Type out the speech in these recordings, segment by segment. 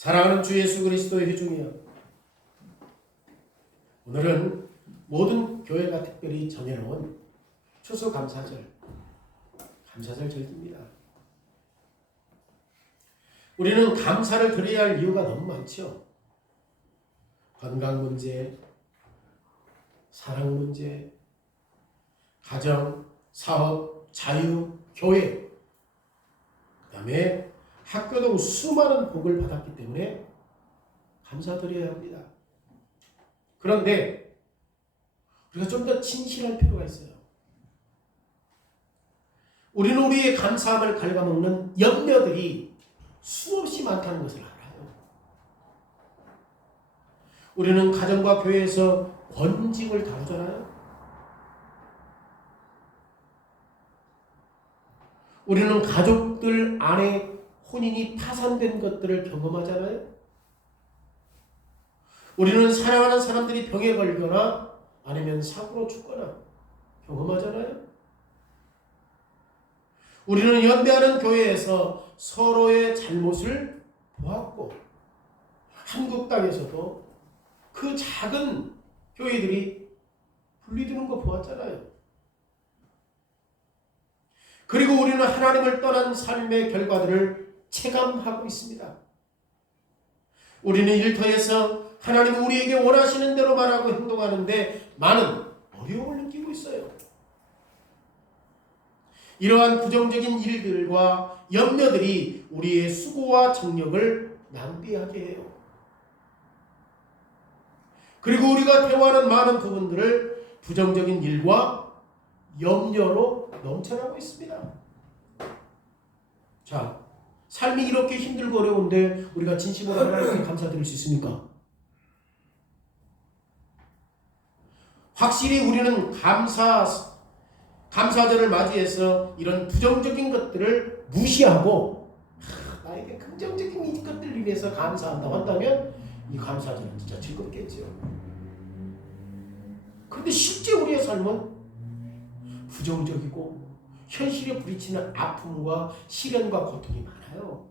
사랑하는 주 예수 그리스도의 회중이여, 오늘은 모든 교회가 특별히 정해놓은 추수감사절, 감사절 절기입니다. 우리는 감사를 드려야 할 이유가 너무 많죠. 건강 문제, 사랑 문제, 가정, 사업, 자유, 교회, 그 다음에 학교 등 수많은 복을 받았기 때문에 감사드려야 합니다. 그런데 우리가 좀 더 진실할 필요가 있어요. 우리는 우리의 감사함을 갉아먹는 염려들이 수없이 많다는 것을 알아요. 우리는 가정과 교회에서 권직을 다루잖아요. 우리는 가족들 안에 혼인이 파산된 것들을 경험하잖아요. 우리는 사랑하는 사람들이 병에 걸거나 아니면 사고로 죽거나 경험하잖아요. 우리는 연대하는 교회에서 서로의 잘못을 보았고, 한국 땅에서도 그 작은 교회들이 분리되는 거 보았잖아요. 그리고 우리는 하나님을 떠난 삶의 결과들을 체감하고 있습니다. 우리는 일터에서 하나님은 우리에게 원하시는 대로 말하고 행동하는데 많은 어려움을 느끼고 있어요. 이러한 부정적인 일들과 염려들이 우리의 수고와 정력을 낭비하게 해요. 그리고 우리가 대화하는 많은 부분들을 부정적인 일과 염려로 넘쳐나고 있습니다. 자, 삶이 이렇게 힘들고 어려운데 우리가 진심으로 하나님께 감사드릴 수 있습니까? 확실히 우리는 감사절을 맞이해서 이런 부정적인 것들을 무시하고 나에게 긍정적인 것들을 위해서 감사한다고 한다면 이 감사절은 진짜 즐겁겠죠. 그런데 실제 우리의 삶은 부정적이고 현실에 부딪히는 아픔과 시련과 고통이 많아요.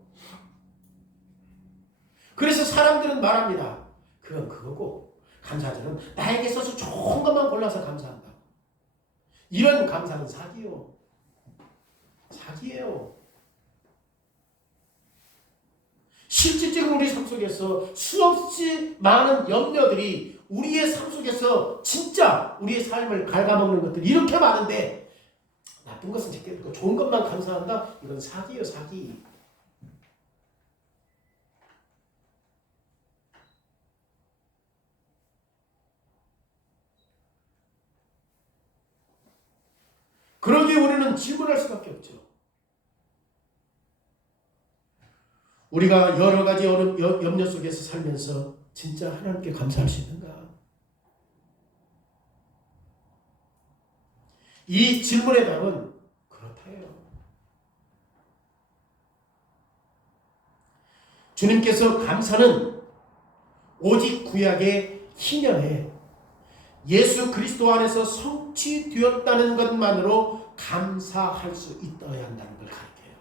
그래서 사람들은 말합니다. 그건 그거고 감사절은 나에게 있어서 좋은 것만 골라서 감사한다. 이런 감사는 사기요. 사기예요. 실질적으로 우리 삶 속에서 수없이 많은 염려들이 우리의 삶 속에서 진짜 우리의 삶을 갉아먹는 것들이 이렇게 많은데 나쁜 것은 지켜주고 좋은 것만 감사한다? 이건 사기예요, 사기. 그러기에 우리는 질문할 수밖에 없죠. 우리가 여러 가지 염려 속에서 살면서 진짜 하나님께 감사할 수 있는가? 이 질문의 답은 그렇다예요. 주님께서 감사는 오직 구약의 희년에 예수 그리스도 안에서 성취되었다는 것만으로 감사할 수 있어야 한다는 걸 가르쳐요.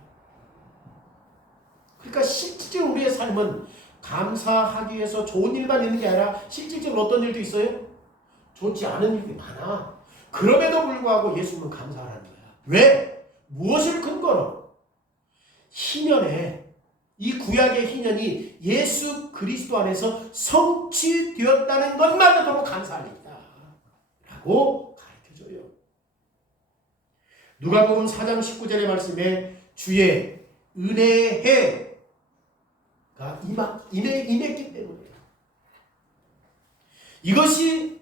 그러니까 실질적으로 우리의 삶은 감사하기 위해서 좋은 일만 있는 게 아니라 실질적으로 어떤 일도 있어요? 좋지 않은 일이 많아. 그럼에도 불구하고 예수님은 감사하라는 거야. 왜? 무엇을 근거로? 희년에 이 구약의 희년이 예수 그리스도 안에서 성취되었다는 것만으로도 감사할 일이다 라고 가르쳐줘요. 누가복음 4장 19절의 말씀에 주의 은혜의 해가 임했기 때문이에요. 이것이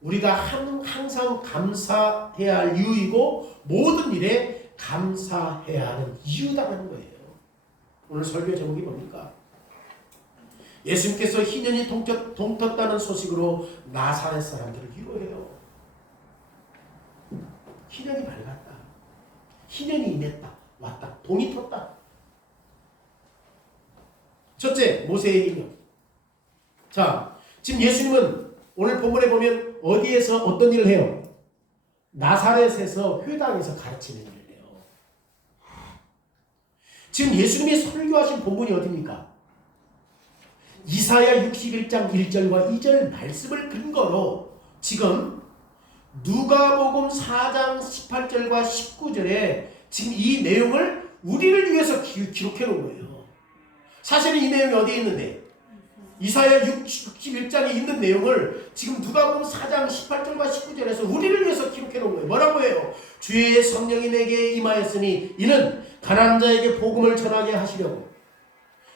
우리가 항상 감사해야 할 이유이고 모든 일에 감사해야 하는 이유다라는 거예요. 오늘 설교 제목이 뭡니까? 예수님께서 희년이 동텄다는 소식으로 나사렛 사람들을 위로해요. 희년이 밝았다. 희년이 임했다. 왔다. 동이 텄다. 첫째, 모세의 희년. 자, 지금 예수님은 오늘 본문에 보면 어디에서 어떤 일을 해요? 나사렛에서 회당에서 가르치는 일을 해요. 지금 예수님이 설교하신 본문이 어디입니까? 이사야 61장 1절과 2절 말씀을 근거로 지금 누가복음 4장 18절과 19절에 지금 이 내용을 우리를 위해서 기록해 놓은 거예요. 사실은 이 내용이 어디에 있는데? 이사야 61장에 있는 내용을 지금 누가복음 4장 18절과 19절에서 우리를 위해서 기록해 놓은 거예요. 뭐라고 해요? 주의 성령이 내게 임하였으니 이는 가난한 자에게 복음을 전하게 하시려고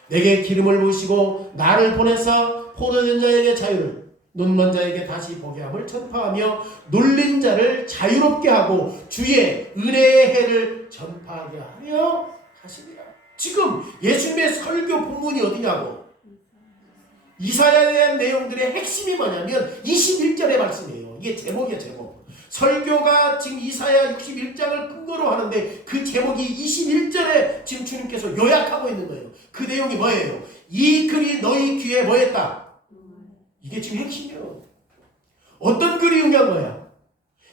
내게 기름을 부으시고 나를 보내사 포도된 자에게 자유를 눈먼 자에게 다시 보게 함을 전파하며 놀린 자를 자유롭게 하고 주의 은혜의 해를 전파하게 하려 하시니라. 지금 예수님의 설교 본문이 어디냐고? 이사야에 대한 내용들의 핵심이 뭐냐면 21절의 말씀이에요. 이게 제목이에요. 제목. 설교가 지금 이사야 61장을 근거로 하는데 그 제목이 21절에 지금 주님께서 요약하고 있는 거예요. 그 내용이 뭐예요? 이 글이 너희 귀에 뭐 했다? 이게 지금 핵심이에요. 어떤 글이 응한 거야?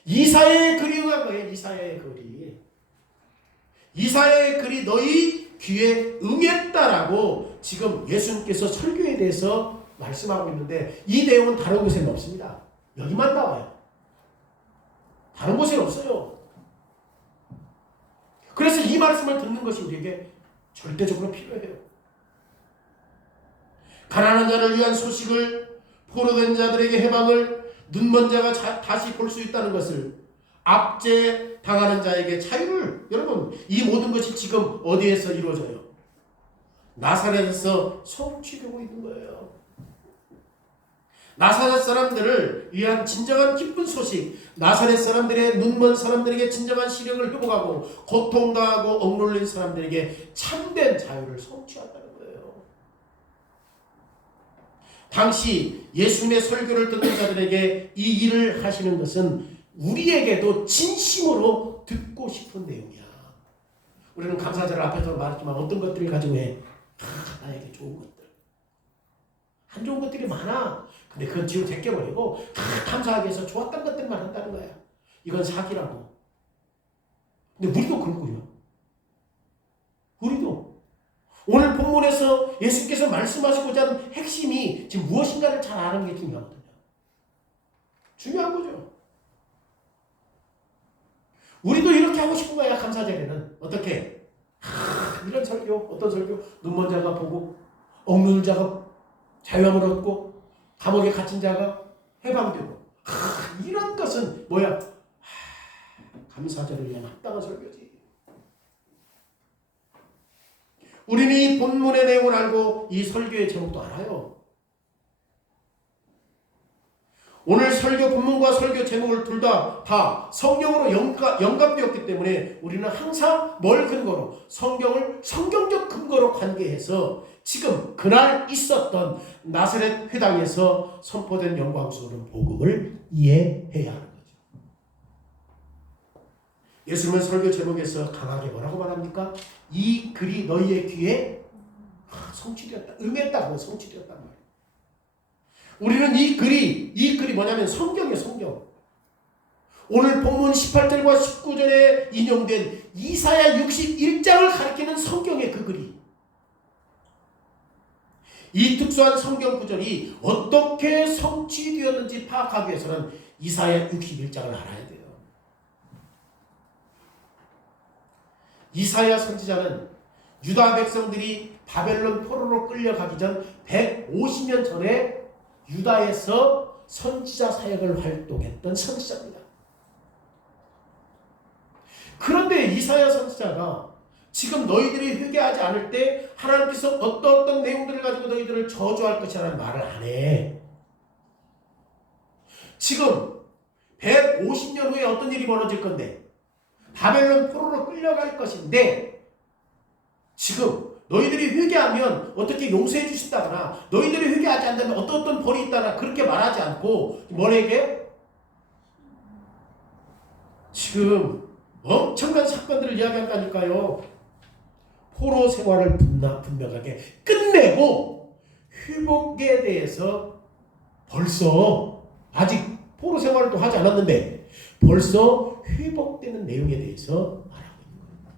이사야의 글이 응한 거예요. 이사야의 글이. 이사야의 글이 너희 귀에 응했다라고 지금 예수님께서 설교에 대해서 말씀하고 있는데 이 내용은 다른 곳에는 없습니다. 여기만 나와요. 다른 곳에는 없어요. 그래서 이 말씀을 듣는 것이 우리에게 절대적으로 필요해요. 가난한 자를 위한 소식을, 포로된 자들에게 해방을, 눈먼 자가 다시 볼 수 있다는 것을, 압제 당하는 자에게 자유를, 여러분 이 모든 것이 지금 어디에서 이루어져요? 나사렛에서 성취되고 있는 거예요. 나사렛 사람들을 위한 진정한 기쁜 소식, 나사렛 사람들의 눈먼 사람들에게 진정한 시력을 회복하고 고통당하고 억눌린 사람들에게 참된 자유를 성취한다는 거예요. 당시 예수님의 설교를 듣는 자들에게 이 일을 하시는 것은 우리에게도 진심으로 듣고 싶은 내용이야. 우리는 감사절을 앞에서 말했지만 어떤 것들을 가지고 해? 나에게 좋은 것들. 안 좋은 것들이 많아. 근데 그건 뒤로 제껴버리고 감사하기 위해서 좋았던 것들만 한다는 거야. 이건 사기라고. 근데 우리도 그렇고요. 우리도 오늘 본문에서 예수께서 말씀하시고자 하는 핵심이 지금 무엇인가를 잘 아는 게 중요하거든요. 중요한 거죠. 우리도 이렇게 하고 싶은 거야. 감사절에는 어떻게? 이런 설교, 어떤 설교? 눈먼 자가 보고 억눌린 자가 자유함을 얻고 감옥에 갇힌 자가 해방되고 이런 것은 뭐야? 감사절을 위한 합당한 설교지. 우리는 이 본문의 내용을 알고 이 설교의 제목도 알아요. 오늘 설교 본문과 설교 제목을 둘 다 성경으로 영감되었기 때문에 우리는 항상 뭘 근거로? 성경을 성경적 근거로 관계해서 지금 그날 있었던 나사렛 회당에서 선포된 영광스러운 복음을 이해해야 하는 거죠. 예수님은 설교 제목에서 강하게 뭐라고 말합니까? 이 글이 너희의 귀에 성취되었다. 응했다고 성취되었단 말이에요. 우리는 이 글이 뭐냐면 성경이에요. 성경. 오늘 본문 18절과 19절에 인용된 이사야 61장을 가리키는 성경의 그 글이, 이 특수한 성경 구절이 어떻게 성취되었는지 파악하기 위해서는 이사야 61장을 알아야 돼요. 이사야 선지자는 유다 백성들이 바벨론 포로로 끌려가기 전 150년 전에 유다에서 선지자 사역을 활동했던 선지자입니다. 그런데 이사야 선지자가 지금 너희들이 회개하지 않을 때 하나님께서 어떤 내용들을 가지고 너희들을 저주할 것이라는 말을 안 해. 지금 150년 후에 어떤 일이 벌어질 건데 바벨론 포로로 끌려갈 것인데 지금 너희들이 회개하면 어떻게 용서해 주신다거나 너희들이 회개하지 않는다면 어떤 벌이 있다거나 그렇게 말하지 않고 뭐래게 지금 엄청난 사건들을 이야기한다니까요. 포로 생활을 분명하게 끝내고 회복에 대해서 벌써 아직 포로 생활도 하지 않았는데 벌써 회복되는 내용에 대해서 말하고 있는 거예요.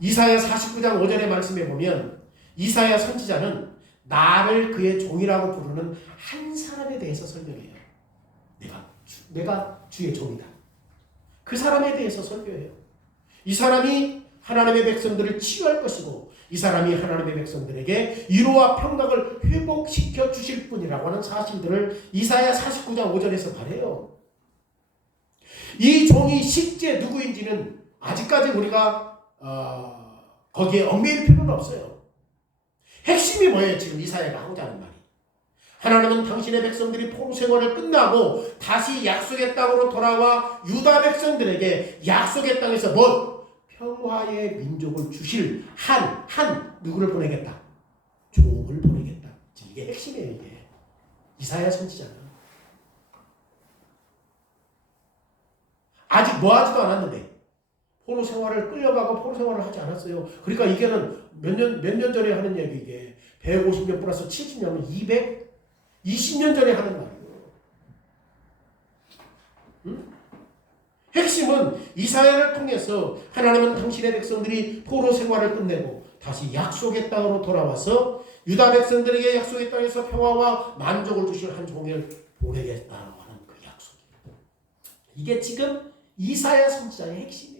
이사야 49장 5절의 말씀에 보면 이사야 선지자는 나를 그의 종이라고 부르는 한 사람에 대해서 설명해요. 내가 주의 종이다. 그 사람에 대해서 설교해요. 이 사람이 하나님의 백성들을 치유할 것이고 이 사람이 하나님의 백성들에게 위로와 평강을 회복시켜 주실 분이라고 하는 사실들을 이사야 49장 5절에서 말해요. 이 종이 실제 누구인지는 아직까지 우리가 거기에 얽매일 필요는 없어요. 핵심이 뭐예요? 지금 이사야가 하고자 하는 말이. 하나님은 당신의 백성들이 포로 생활을 끝나고 다시 약속의 땅으로 돌아와 유다 백성들에게 약속의 땅에서 평화의 민족을 주실 누구를 보내겠다? 종을 보내겠다. 지금 이게 핵심이에요. 이게 이사야 선지자는 아직 뭐하지도 않았는데 포로 생활을 끌려가고 포로 생활을 하지 않았어요. 그러니까 이게는 몇 년 전에 하는 얘기. 이게 150년 플러스 70년은 220년 전에 하는 말이에요. 응? 핵심은 이사야를 통해서 하나님은 당신의 백성들이 포로 생활을 끝내고 다시 약속의 땅으로 돌아와서 유다 백성들에게 약속의 땅에서 평화와 만족을 주실 한 종을 보내겠다고 하는 그 약속이에요. 이게 지금 이사야 선지자의 핵심이에요.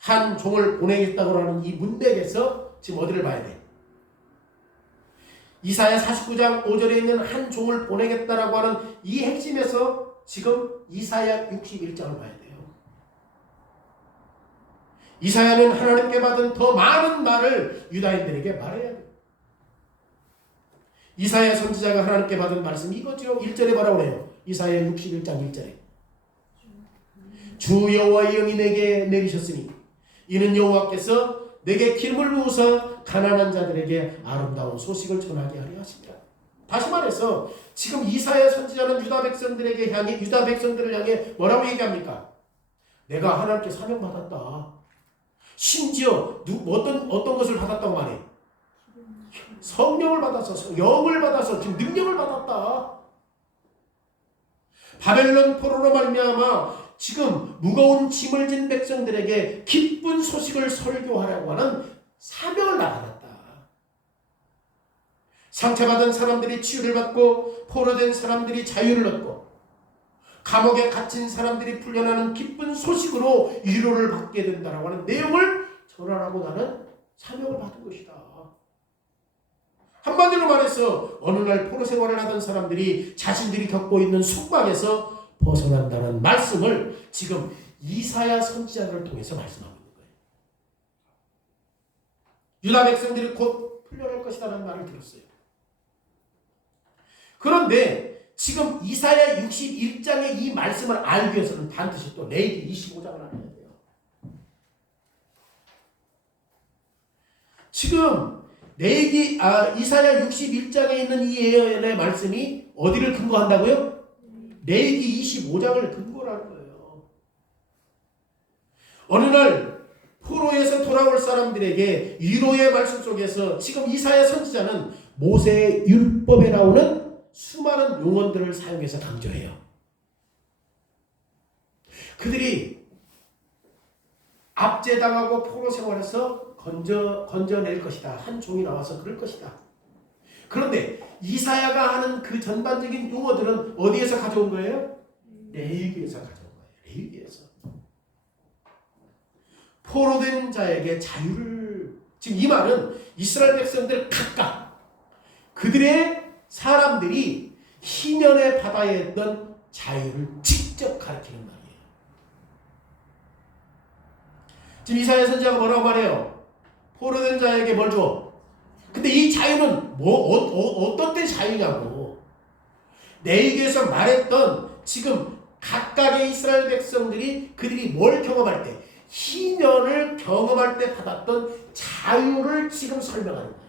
한 종을 보내겠다고 하는 이 문맥에서 지금 어디를 봐야 돼? 이사야 49장 5절에 있는 한 종을 보내겠다라고 하는 이 핵심에서 지금 이사야 61장을 봐야 돼요. 이사야는 하나님께 받은 더 많은 말을 유다인들에게 말해야 돼요. 이사야 선지자가 하나님께 받은 말씀이 이거죠. 1절에 뭐라고 그래요? 이사야 61장 1절에 주 여호와의 영이 내게 내리셨으니 이는 여호와께서 내게 기름을 부으사 가난한 자들에게 아름다운 소식을 전하게 하려 하십니다. 다시 말해서 지금 이사야 선지자는 유다 백성들을 향해 뭐라고 얘기합니까? 내가 하나님께 사명받았다. 심지어 어떤 것을 받았다고 말해? 성령을 받아서, 영을 받아서, 지금 능력을 받았다. 바벨론 포로로 말미암아 지금 무거운 짐을 진 백성들에게 기쁜 소식을 설교하라고 하는 사명을 받았다. 상처받은 사람들이 치유를 받고 포로된 사람들이 자유를 얻고 감옥에 갇힌 사람들이 풀려나는 기쁜 소식으로 위로를 받게 된다라고 하는 내용을 전하라고 나는 사명을 받은 것이다. 한마디로 말해서 어느 날 포로 생활을 하던 사람들이 자신들이 겪고 있는 숙박에서 벗어난다는 말씀을 지금 이사야 선지자를 통해서 말씀하고 있는 거예요. 유다 백성들이 곧 풀려날 것이라는 말을 들었어요. 그런데 지금 이사야 61장의 이 말씀을 알기 위해서는 반드시 또 레위기 25장을 알아야 돼요. 지금 이사야 61장에 있는 이 예언의 말씀이 어디를 근거한다고요? 레위기 25장을 근거로 하는 거예요. 어느 날 포로에서 돌아올 사람들에게 위로의 말씀 속에서 지금 이사야 선지자는 모세의 율법에 나오는 수많은 용언들을 사용해서 강조해요. 그들이 압제당하고 포로 생활에서 건져낼 것이다. 한 종이 나와서 그럴 것이다. 그런데 이사야가 하는 그 전반적인 용어들은 어디에서 가져온 거예요? 레위기에서 가져온 거예요. 레위기에서. 포로된 자에게 자유를, 지금 이 말은 이스라엘 백성들 각각 그들의 사람들이 희년에 받아야 했던 자유를 직접 가르치는 말이에요. 지금 이사야 선지자가 뭐라고 말해요? 포로된 자에게 뭘 줘? 근데 이 자유는 어떤 때 자유냐고. 레위기에서 말했던 지금 각각의 이스라엘 백성들이 그들이 뭘 경험할 때, 희년을 경험할 때 받았던 자유를 지금 설명하는 거예요.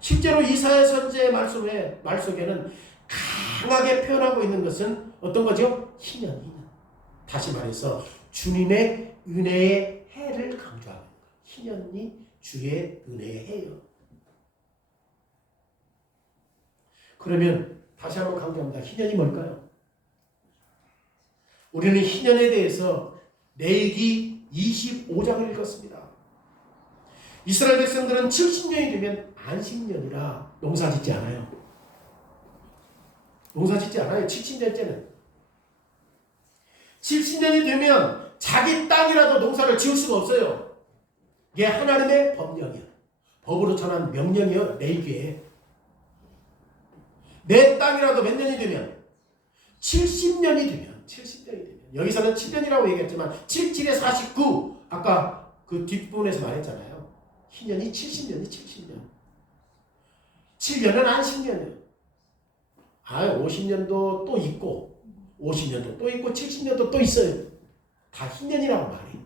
실제로 이사야 선지자의 말 속에는 강하게 표현하고 있는 것은 어떤 거죠? 희년. 다시 말해서 주님의 은혜의 해를 강조하는 거예요. 희년이 주의 은혜의 해요. 그러면 다시 한번 강조합니다. 희년이 뭘까요? 우리는 희년에 대해서 레위기 25장을 읽었습니다. 이스라엘 백성들은 70년이 되면 안식년이라 농사 짓지 않아요. 농사 짓지 않아요. 70년째는. 70년이 되면 자기 땅이라도 농사를 지을 수가 없어요. 이게 하나님의 법령이야. 법으로 전한 명령이요. 레위기에. 내 땅이라도 몇 년이 되면 70년이 되면 여기서는 7년이라고 얘기했지만 77에 49 아까 그 뒷부분에서 말했잖아요. 희년이 70년이 70년. 7년은 안식년이에요. 50년도 또 있고 50년도 또 있고 70년도 또 있어요. 다 희년이라고 말이.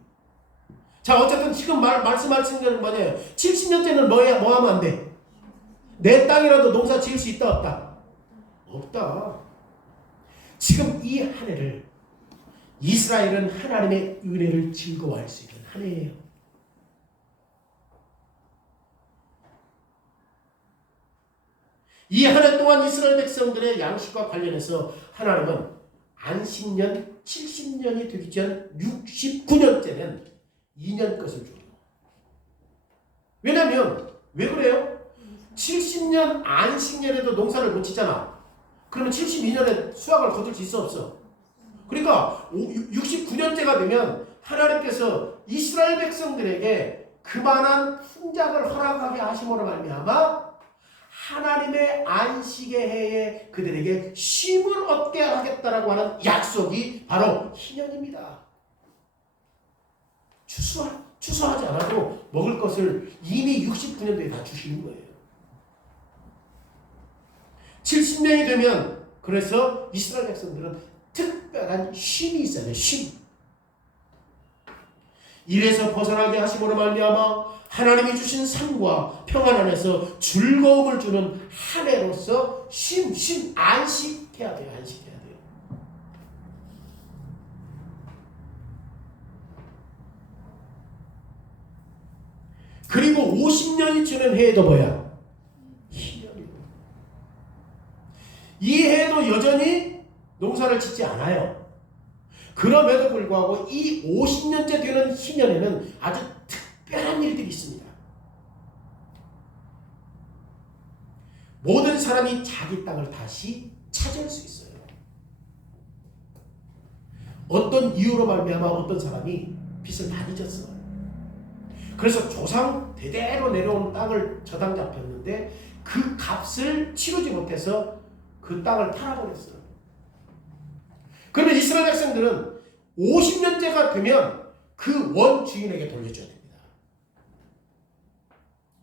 자, 어쨌든 지금 말씀하시는 건 뭐냐면 70년째는 뭐 하면 안 돼? 내 땅이라도 농사 지을 수 있다 없다? 없다. 지금 이 한 해를 이스라엘은 하나님의 은혜를 즐거워할 수 있는 한 해예요. 이 한 해 동안 이스라엘 백성들의 양식과 관련해서 하나님은 안식년 70년이 되기 전 69년째는 2년 것을 줘요. 왜냐면 왜 그래요? 70년 안식년에도 농사를 못 짓잖아. 그러면 72년에 수확을 거둘 수 있어 없어? 그러니까 69년째가 되면 하나님께서 이스라엘 백성들에게 그만한 풍작을 허락하게 하심으로 말미암아 하나님의 안식의 해에 그들에게 쉼을 얻게 하겠다라고 하는 약속이 바로 희년입니다. 추수하지 않아도 먹을 것을 이미 69년도에 다 주시는 거예요. 70년이 되면 그래서 이스라엘 백성들은 특별한 쉼이 있어야 돼요. 쉼. 이래서 벗어나게 하심으로 말미암아 하나님이 주신 삶과 평안 안에서 즐거움을 주는 한 해로서 안식해야 돼요. 안식해야 돼요. 그리고 50년이 지는 해에도 뭐야? 희년이고. 이 해에도 여전히 농사를 짓지 않아요. 그럼에도 불구하고 이 50년째 되는 희년에는 아주 특별한 일들이 있습니다. 모든 사람이 자기 땅을 다시 차지할 수 있어요. 어떤 이유로 말미암아 어떤 사람이 빚을 많이 졌어요. 그래서 조상 대대로 내려온 땅을 저당 잡혔는데 그 값을 치르지 못해서 그 땅을 팔아버렸어요. 그러면 이스라엘 백성들은 50년째가 되면 그 원주인에게 돌려줘야 됩니다.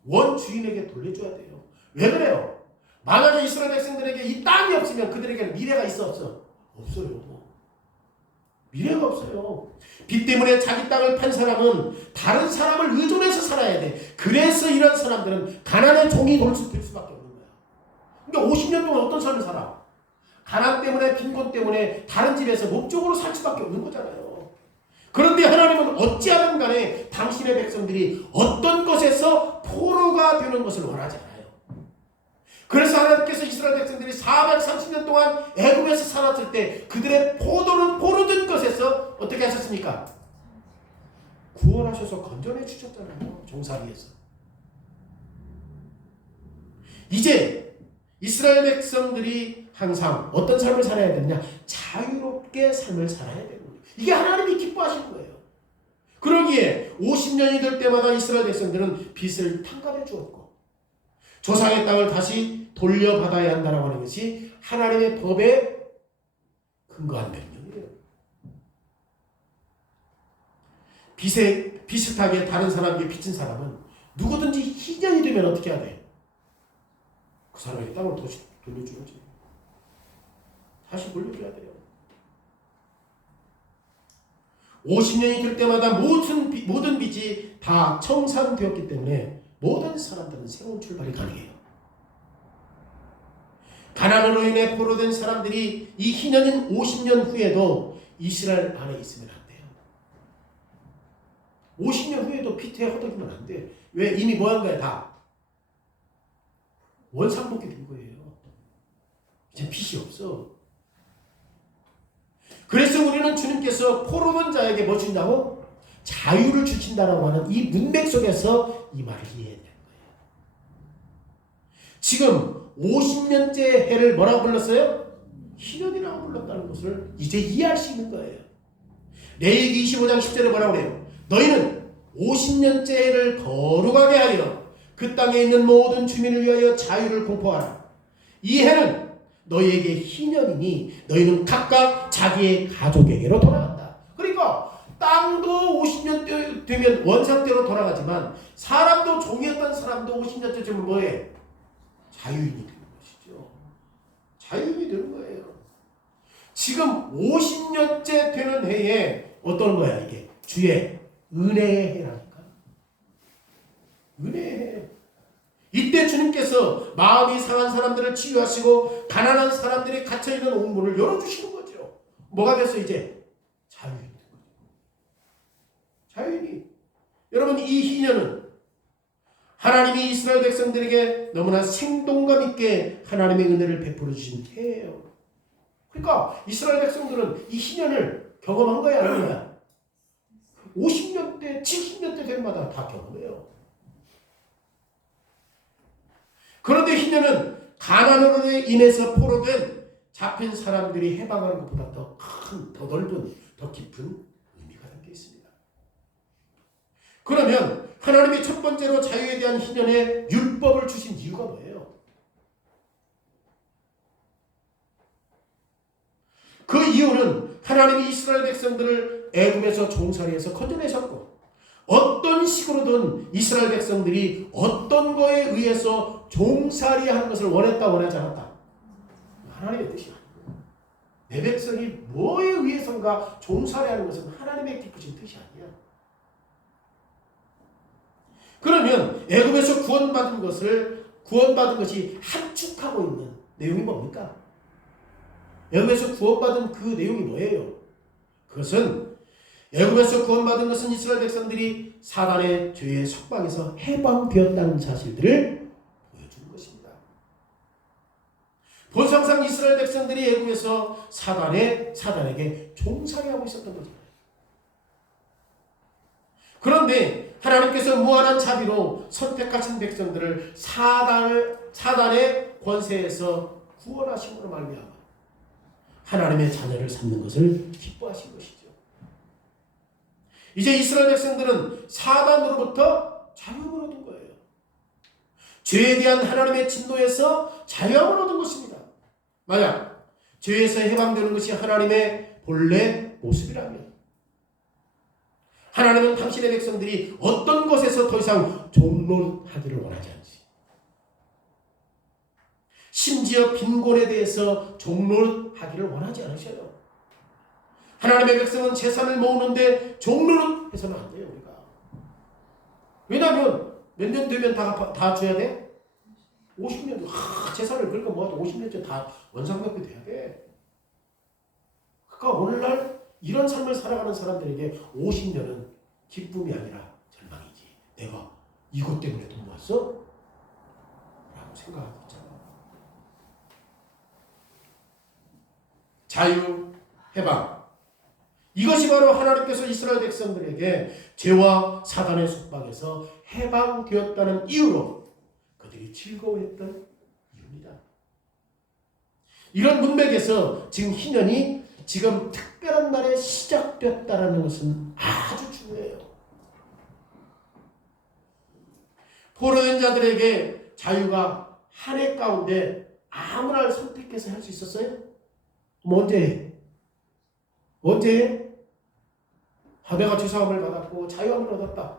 원주인에게 돌려줘야 돼요. 왜 그래요? 만약에 이스라엘 백성들에게 이 땅이 없으면 그들에게는 미래가 있어 없어? 없어요. 미래가 없어요. 빚 때문에 자기 땅을 판 사람은 다른 사람을 의존해서 살아야 돼. 그래서 이런 사람들은 가난의 종이 될 수밖에 없는 거야. 그러니까 50년 동안 어떤 삶을 살아? 가난 때문에 빈곤 때문에 다른 집에서 목적으로 살 수밖에 없는 거잖아요. 그런데 하나님은 어찌하든 간에 당신의 백성들이 어떤 것에서 포로가 되는 것을 원하지 않아요. 그래서 하나님께서 이스라엘 백성들이 430년 동안 애굽에서 살았을 때 그들의 포로된 것에서 어떻게 하셨습니까? 구원하셔서 건져내 주셨잖아요. 종살이에서. 이제 이스라엘 백성들이 항상 어떤 삶을 살아야 되느냐? 자유롭게 삶을 살아야 되는 거예요. 이게 하나님이 기뻐하시는 거예요. 그러기에 50년이 될 때마다 이스라엘 백성들은 빚을 탕감해 주었고 조상의 땅을 다시 돌려받아야 한다고 하는 것이 하나님의 법에 근거한 명령이에요. 비슷하게 다른 사람에게 빚진 사람은 누구든지 희년이 되면 어떻게 해야 돼? 그 사람에게 땅을 돌려주지. 다시 돌려줘야 돼요. 50년이 될 때마다 모든 빚이 다 청산되었기 때문에 모든 사람들은 새로운 출발이 가능해요. 가난으로 인해 포로된 사람들이 이 희년인 50년 후에도 이스라엘 안에 있으면 안 돼요. 50년 후에도 피트에 허덕이면 안 돼. 왜? 이미 뭐 한 거야? 다 원상복귀 된 거예요. 이제 빚이 없어. 그래서 우리는 주님께서 포로된 자에게 뭐 준다고? 자유를 주신다라고 하는 이 문맥 속에서 이 말을 이해해야 되는 거예요. 지금 50년째 해를 뭐라고 불렀어요? 희년이라고 불렀다는 것을 이제 이해할 수 있는 거예요. 레위기 25장 10절에 뭐라고 그래요? 너희는 50년째 해를 거룩하게 하여 그 땅에 있는 모든 주민을 위하여 자유를 공포하라. 이 해는 너희에게 희년이니 너희는 각각 자기의 가족에게로 돌아간다. 그러니까 땅도 50년 되면 원상대로 돌아가지만 사람도 종이었던 사람도 50년째 되면 뭐해? 자유인이 되는 것이죠. 자유인이 되는 거예요. 지금 50년째 되는 해에 어떤 거야 이게? 주의 은혜의 해라니까. 은혜의 해. 이때 주님께서 마음이 상한 사람들을 치유하시고 가난한 사람들이 갇혀있는 옥문을 열어주시는 거죠. 뭐가 됐어 이제? 자유인이 된 거죠. 자유인이. 여러분 이 희년은 하나님이 이스라엘 백성들에게 너무나 생동감 있게 하나님의 은혜를 베풀어 주신 해예요. 그러니까 이스라엘 백성들은 이 희년을 경험한 거야 아닌 거야? 50년대, 70년대 될 마다 다 경험해요. 그런데 희년은 가난으로 인해서 포로된 잡힌 사람들이 해방하는 것보다 더 큰, 더 넓은, 더 깊은 의미가 담겨 있습니다. 그러면 하나님이 첫 번째로 자유에 대한 희년에 율법을 주신 이유가 뭐예요? 그 이유는 하나님이 이스라엘 백성들을 애굽에서 종살이에서 건져내셨고 어떤 식으로든 이스라엘 백성들이 어떤 거에 의해서 종살이하는 것을 원했다 원하지 않았다. 하나님의 뜻이 아니에요. 내 백성이 뭐에 의해서인가 종살이하는 것은 하나님의 기쁘신 뜻이 아니야. 그러면 애굽에서 구원받은 것이 함축하고 있는 내용이 뭡니까? 애굽에서 구원받은 그 내용이 뭐예요? 그것은 애굽에서 구원받은 것은 이스라엘 백성들이 사단의 죄의 속박에서 해방되었다는 사실들을 보여주는 것입니다. 본성상 이스라엘 백성들이 애굽에서 사단에게 종살이하고 있었던 거죠. 그런데 하나님께서 무한한 자비로 선택하신 백성들을 사단의 권세에서 구원하심으로 말미암아 하나님의 자녀를 삼는 것을 기뻐하신 것이죠. 이제 이스라엘 백성들은 사단으로부터 자유함을 얻은 거예요. 죄에 대한 하나님의 진노에서 자유함을 얻은 것입니다. 만약 죄에서 해방되는 것이 하나님의 본래 모습이라면 하나님은 당신의 백성들이 어떤 것에서 더 이상 종노릇하기를 원하지 않지. 심지어 빈곤에 대해서 종노릇하기를 원하지 않으셔요. 하나님의 백성은 재산을 모으는데 종노릇해서는 안 돼요. 우리가. 왜냐하면 몇 년 되면 다 줘야 돼? 50년. 재산을 그러니까 모아도 50년째 다 원상복구 돼야 돼. 그러니까 오늘날 이런 삶을 살아가는 사람들에게 50년은 기쁨이 아니라 절망이지. 내가 이것 때문에 돈 모았어? 라고 생각하고 있잖아. 자유, 해방. 이것이 바로 하나님께서 이스라엘 백성들에게 죄와 사단의 속박에서 해방되었다는 이유로 그들이 즐거워했던 이유입니다. 이런 문맥에서 지금 희년이 지금 특별한 날에 시작됐다는 것은 아주 중요해요. 포로된 자들에게 자유가 한 해 가운데 아무날 선택해서 할 수 있었어요? 언제? 내가 죄사함을 받았고 자유함을 얻었다.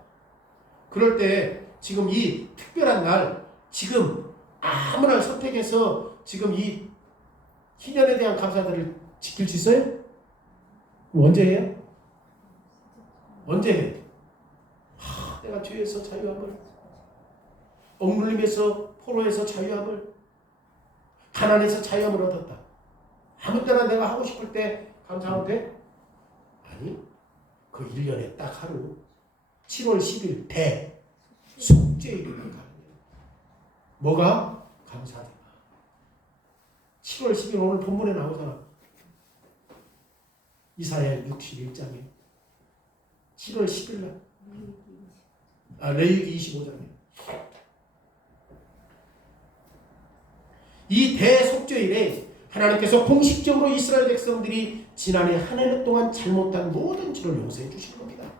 그럴 때 지금 이 특별한 날, 지금 아무날 선택해서 지금 이 희년에 대한 감사들을 지킬 수 있어요? 언제 해요? 언제 해? 내가 죄에서 자유함을, 억눌림에서 포로에서 자유함을, 가난에서 자유함을 얻었다. 아무 때나 내가 하고 싶을 때 감사하면 돼? 아니, 그 1년에 딱 하루 7월 10일 대속죄일이라고 하는 거예요. 뭐가? 감사하다. 7월 10일 오늘 본문에 나오잖아. 이사야 61장에 7월 10일 날 레위기 25장에 이 대속죄일에 하나님께서 공식적으로 이스라엘 백성들이 지난해 한 해 동안 잘못한 모든 죄를 용서해 주신 겁니다.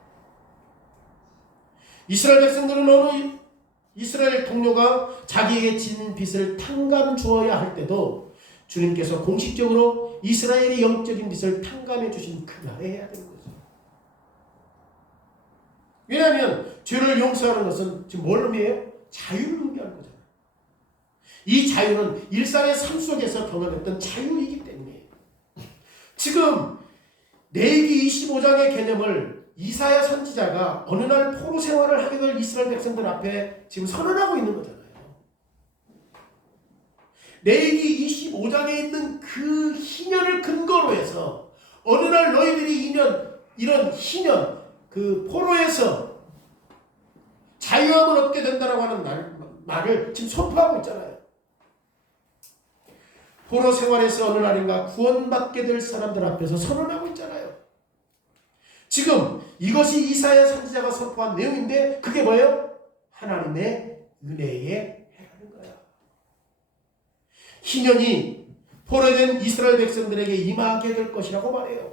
이스라엘 백성들은 어느 이스라엘 동료가 자기에게 진 빚을 탕감 주어야 할 때도 주님께서 공식적으로 이스라엘의 영적인 빚을 탕감해 주신 그날에 해야 되는 거죠. 왜냐하면 죄를 용서하는 것은 지금 뭘 의미해요? 자유를 의미하는 거잖아요. 이 자유는 일상의 삶 속에서 경험했던 자유이기 때문에 지금 레위기 25장의 개념을 이사야 선지자가 어느 날 포로 생활을 하게 될 이스라엘 백성들 앞에 지금 선언하고 있는 거잖아요. 레위기 25장에 있는 그 희년을 근거로 해서 어느 날 너희들이 이런 희년 그 포로에서 자유함을 얻게 된다라고 하는 말을 지금 선포하고 있잖아요. 포로 생활에서 어느 날인가 구원받게 될 사람들 앞에서 선언하고 있잖아요. 지금 이것이 이사야 선지자가 선포한 내용인데 그게 뭐예요? 하나님의 은혜의 해라는 거야. 희년이 포로된 이스라엘 백성들에게 임하게 될 것이라고 말해요.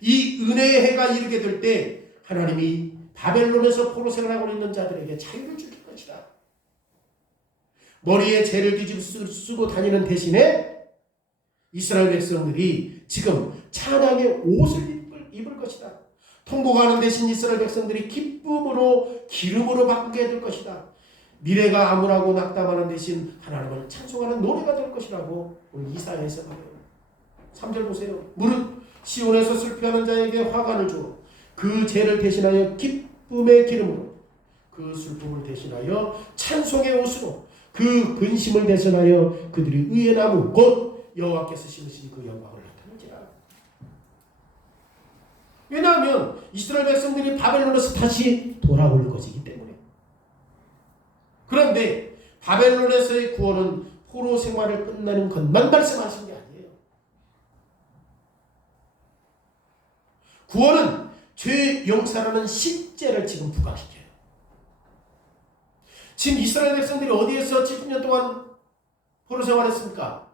이 은혜의 해가 이르게 될 때 하나님이 바벨론에서 포로 생활하고 있는 자들에게 자유를 주실 것이다. 머리에 재를 뒤집어 다니는 대신에 이스라엘 백성들이 지금 찬양의 옷을 입을 것이다. 통곡하는 대신 이스라엘 백성들이 기쁨으로 기름으로 바꾸게 될 것이다. 미래가 암울하고 낙담하는 대신 하나님을 찬송하는 노래가 될 것이라고 오늘 이사야에서 말해요. 3절 보세요. 무릇 시온에서 슬퍼하는 자에게 화관을 주어 그 죄를 대신하여 기쁨의 기름으로 그 슬픔을 대신하여 찬송의 옷으로 그 근심을 대신하여 그들이 의의 나무 곧 여호와께서 심으신 그 영광을 나타내지라. 왜냐하면 이스라엘 백성들이 바벨론에서 다시 돌아올 것이기 때문에. 그런데 바벨론에서의 구원은 포로 생활을 끝나는 것만 말씀하신 게 아니에요. 구원은 죄 용서라는 실제를 지금 부각시켜요. 지금 이스라엘 백성들이 어디에서 70년 동안 포로 생활했습니까?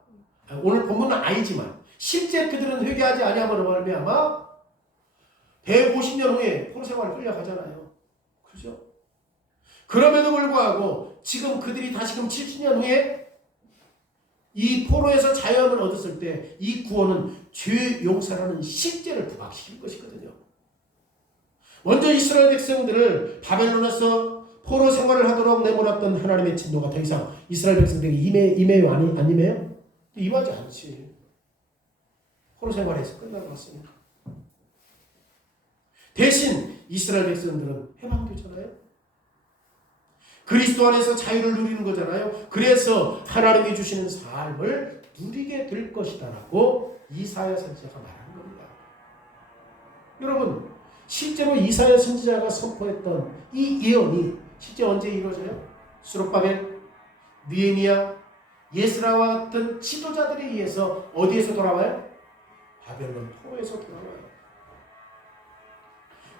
오늘 본문은 아니지만 실제 그들은 회개하지 아니함으로 말미암아 150년 후에 포로 생활을 끌려가잖아요. 그렇죠? 그럼에도 불구하고 지금 그들이 다시금 70년 후에 이 포로에서 자유함을 얻었을 때 이 구원은 죄 용서라는 실제를 부각시킬 것이거든요. 먼저 이스라엘 백성들을 바벨론에서 포로 생활을 하도록 내몰았던 하나님의 진노가 더 이상 이스라엘 백성들에게 임해요? 안 임해요? 임하지 않지. 포로 생활에서 끝나고 왔으니까. 대신 이스라엘 백성들은 해방되잖아요. 그리스도 안에서 자유를 누리는 거잖아요. 그래서 하나님이 주시는 삶을 누리게 될 것이다 라고 이사야 선지자가 말하는 겁니다. 여러분 실제로 이사야 선지자가 선포했던 이 예언이 실제 언제 이루어져요? 스룹바벨, 느헤미야, 예스라와 같은 지도자들에 의해서 어디에서 돌아와요? 바벨론 포로에서 돌아와요.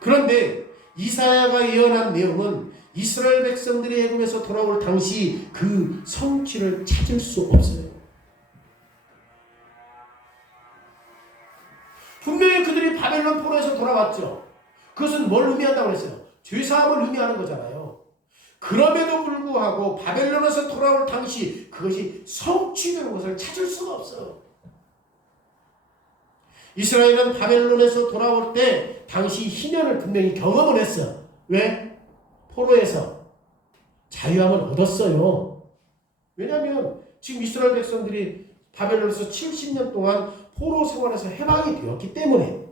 그런데 이사야가 예언한 내용은 이스라엘 백성들이 애굽에서 돌아올 당시 그 성취를 찾을 수 없어요. 분명히 그들이 바벨론 포로에서 돌아왔죠. 그것은 뭘 의미한다고 했어요? 죄사함을 의미하는 거잖아요. 그럼에도 불구하고 바벨론에서 돌아올 당시 그것이 성취되는 것을 찾을 수가 없어요. 이스라엘은 바벨론에서 돌아올 때 당시 희년을 분명히 경험을 했어. 왜? 포로에서 자유함을 얻었어요. 왜냐하면 지금 이스라엘 백성들이 바벨론에서 70년 동안 포로 생활에서 해방이 되었기 때문에.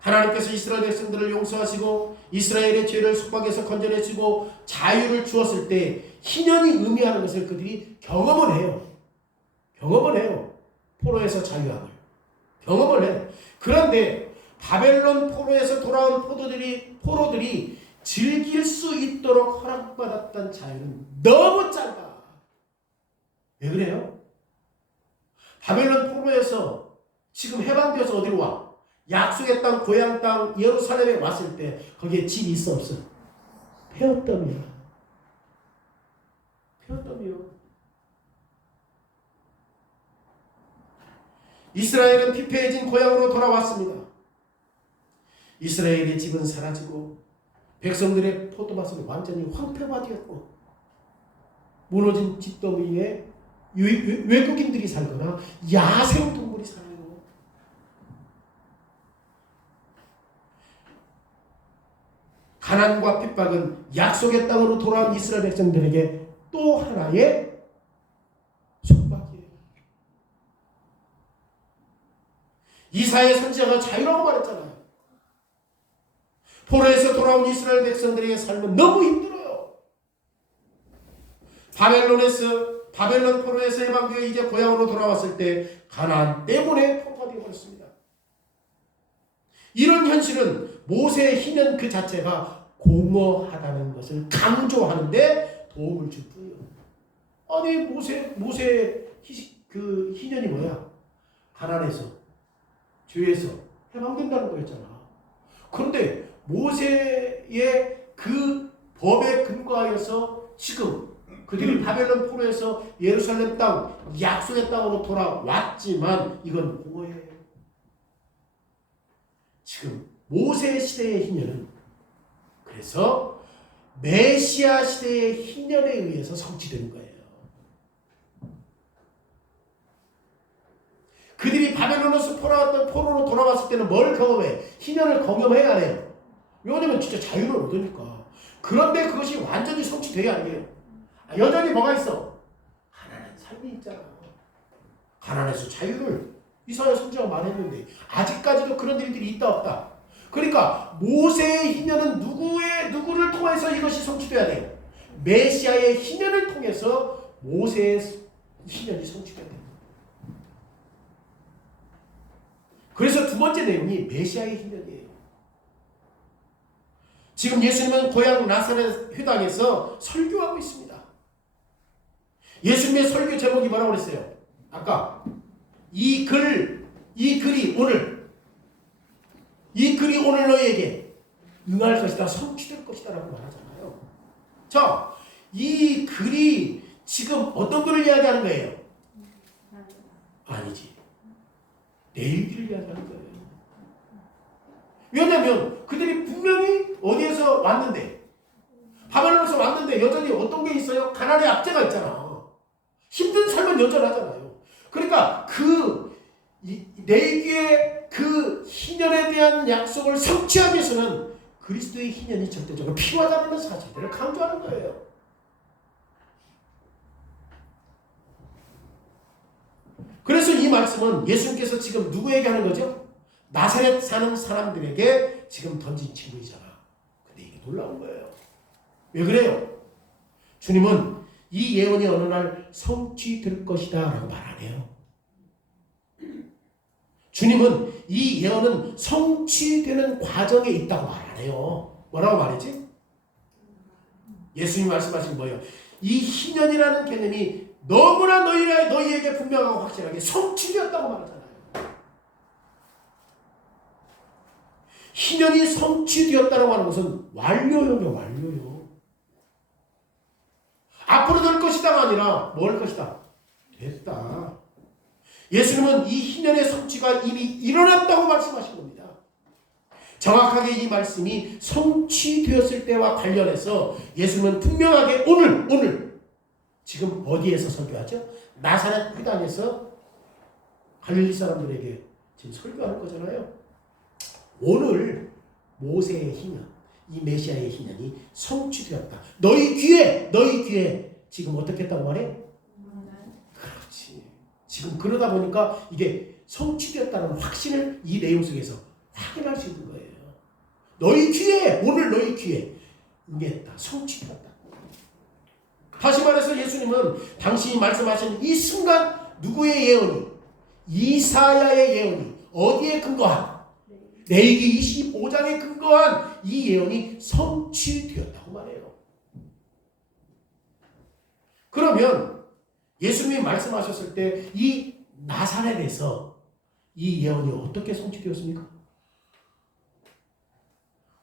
하나님께서 이스라엘 백성들을 용서하시고 이스라엘의 죄를 속박에서 건져내시고 자유를 주었을 때 희년이 의미하는 것을 그들이 경험을 해요. 포로에서 자유함을. 경험을 해요. 그런데 바벨론 포로에서 돌아온 포로들이 즐길 수 있도록 허락받았던 자유는 너무 짧아. 왜 그래요? 바벨론 포로에서 지금 해방되어서 어디로 와? 약속의 땅, 고향 땅 예루살렘에 왔을 때 거기에 집이 있어 없어? 폐허덤이야. 폐허덤이요. 이스라엘은 피폐해진 고향으로 돌아왔습니다. 이스라엘의 집은 사라지고 백성들의 포도밭은 완전히 황폐화되었고 무너진 집더미에 외국인들이 살거나 야생동물이 살아요. 가난과 핍박은 약속의 땅으로 돌아온 이스라엘 백성들에게 또 하나의 속박이에요. 이사야 선지자가 자유라고 말했잖아요. 포로에서 돌아온 이스라엘 백성들의 삶은 너무 힘들어요. 바벨론 포로에서 해방되어 이제 고향으로 돌아왔을 때 가나안 때문에 폭파되어 버렸습니다. 이런 현실은 모세의 희년 그 자체가 공허하다는 것을 강조하는데 도움을 줄 뿐이에요. 아니 모세의 그 희년이 뭐야? 가난에서 죄에서 해방된다는 거였잖아. 그런데 모세의 그 법에 근거하여서 지금 그들이 바벨론 포로에서 예루살렘 땅, 약속의 땅으로 돌아왔지만 이건 공허해요. 지금 모세 시대의 희년은 그래서 메시아 시대의 희년에 의해서 성취되는 거예요. 그들이 바벨론에서 포로로 돌아왔을 때는 뭘 경험해? 희년을 경험해야 해요. 왜냐면 진짜 자유를 얻으니까. 그런데 그것이 완전히 성취돼야 안 돼요. 여전히 뭐가 있어? 가난한 삶이 있잖아. 가난해서 자유를 이사야 선지자가 말했는데 아직까지도 그런 일들이 있다 없다. 그러니까 모세의 희년은 누구를 통해서 이것이 성취돼야 돼요? 메시아의 희년을 통해서 모세의 희년이 성취돼야 돼요. 그래서 두 번째 내용이 메시아의 희년이에요. 지금 예수님은 고향 나사렛 회당에서 설교하고 있습니다. 예수님의 설교 제목이 뭐라고 그랬어요? 아까 이 글이 오늘 너희에게 응할 것이다, 성취될 것이다 라고 말하잖아요. 자, 이 글이 지금 어떤 글을 이야기하는 거예요? 아니지. 내일 길을 이야기하는 거예요. 왜냐하면 그들이 분명히 어디에서 왔는데, 바벨론에서 왔는데 여전히 어떤 게 있어요? 가난의 압제가 있잖아. 힘든 삶은 여전하잖아요. 그러니까 내기의 그 희년에 대한 약속을 성취하기 위해서는 그리스도의 희년이 절대적으로 필요하다는 사실을 강조하는 거예요. 그래서 이 말씀은 예수님께서 지금 누구에게 하는 거죠? 나사렛 사는 사람들에게 지금 던진 질문이잖아. 근데 이게 놀라운 거예요. 왜 그래요? 주님은 이 예언이 어느 날 성취될 것이다 라고 말 안 해요. 주님은 이 예언은 성취되는 과정에 있다고 말 안 해요. 뭐라고 말했지? 예수님이 말씀하신 뭐예요? 이 희년이라는 개념이 너무나 너희에게 분명하고 확실하게 성취되었다고 말하잖아요. 희년이 성취되었다고 하는 것은 완료요, 완료요. 앞으로 될 것이다가 아니라 뭘 것이다? 됐다. 예수님은 이 희년의 성취가 이미 일어났다고 말씀하신 겁니다. 정확하게 이 말씀이 성취되었을 때와 관련해서 예수님은 분명하게 오늘 지금 어디에서 설교하죠? 나사렛 회당에서 갈릴리 사람들에게 지금 설교하는 거잖아요. 오늘 모세의 희년, 이 메시아의 희년이 성취되었다. 너희 귀에 지금 어떻게 했다고 말해? 그렇지. 지금 그러다 보니까 이게 성취되었다는 확신을 이 내용 속에서 확인할 수 있는 거예요. 오늘 너희 귀에 응했다. 성취되었다. 다시 말해서 예수님은 당신이 말씀하신 이 순간 누구의 예언이? 이사야의 예언이 어디에 근거한? 레위기 25장에 근거한 이 예언이 성취되었다고 말해요. 그러면 예수님이 말씀하셨을 때 이 나사렛에서 이 예언이 어떻게 성취되었습니까?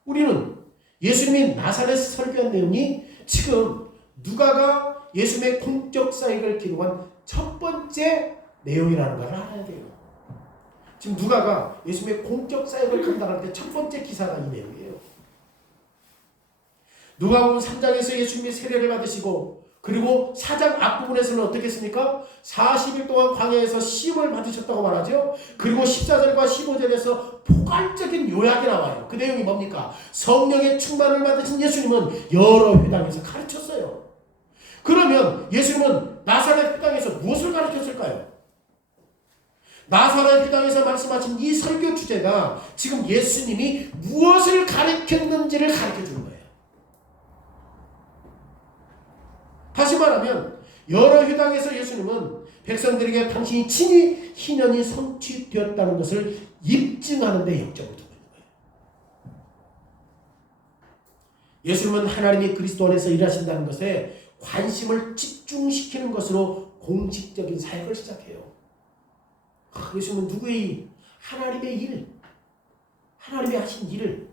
우리는 예수님이 나사렛 설교한 내용이 지금 누가가 예수님의 공적 사역을 기록한 첫 번째 내용이라는 걸 알아야 돼요. 지금 누가가 예수님의 공적 사역을 감당할 때 첫 번째 기사가 이 내용이에요. 누가복음 3장에서 예수님이 세례를 받으시고 그리고 4장 앞부분에서는 어떻게 했습니까? 40일 동안 광야에서 시험을 받으셨다고 말하죠. 그리고 14절과 15절에서 포괄적인 요약이 나와요. 그 내용이 뭡니까? 성령의 충만을 받으신 예수님은 여러 회당에서 가르쳤어요. 그러면 예수님은 나사렛 회당에서 무엇을 가르쳤을까요? 나사렛 회당에서 말씀하신 이 설교 주제가 지금 예수님이 무엇을 가르쳤는지를 가르쳐주는 거예요. 다시 말하면 여러 회당에서 예수님은 백성들에게 당신이 친히 희년이 성취되었다는 것을 입증하는 데 역점을 두고 있는 거예요. 예수님은 하나님이 그리스도 안에서 일하신다는 것에 관심을 집중시키는 것으로 공식적인 사역을 시작해요. 예수님은 누구의 하나님의 일, 하나님이 하신 일을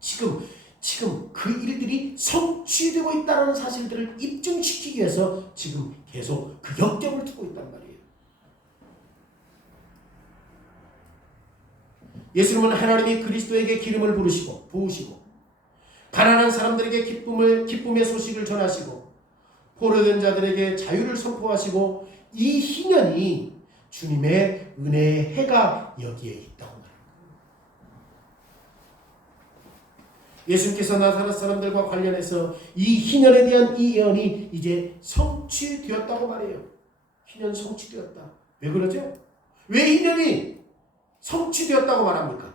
지금 그 일들이 성취되고 있다는 사실들을 입증시키기 위해서 지금 계속 그 역점을 두고 있단 말이에요. 예수님은 하나님이 그리스도에게 기름을 부으시고 가난한 사람들에게 기쁨의 소식을 전하시고 포로된 자들에게 자유를 선포하시고 이 희년이 주님의 은혜의 해가 여기에 있다고 말합니다. 예수님께서 나사렛 사람들과 관련해서 이 희년에 대한 이 예언이 이제 성취되었다고 말해요. 희년 성취되었다. 왜 그러죠? 왜 희년이 성취되었다고 말합니까?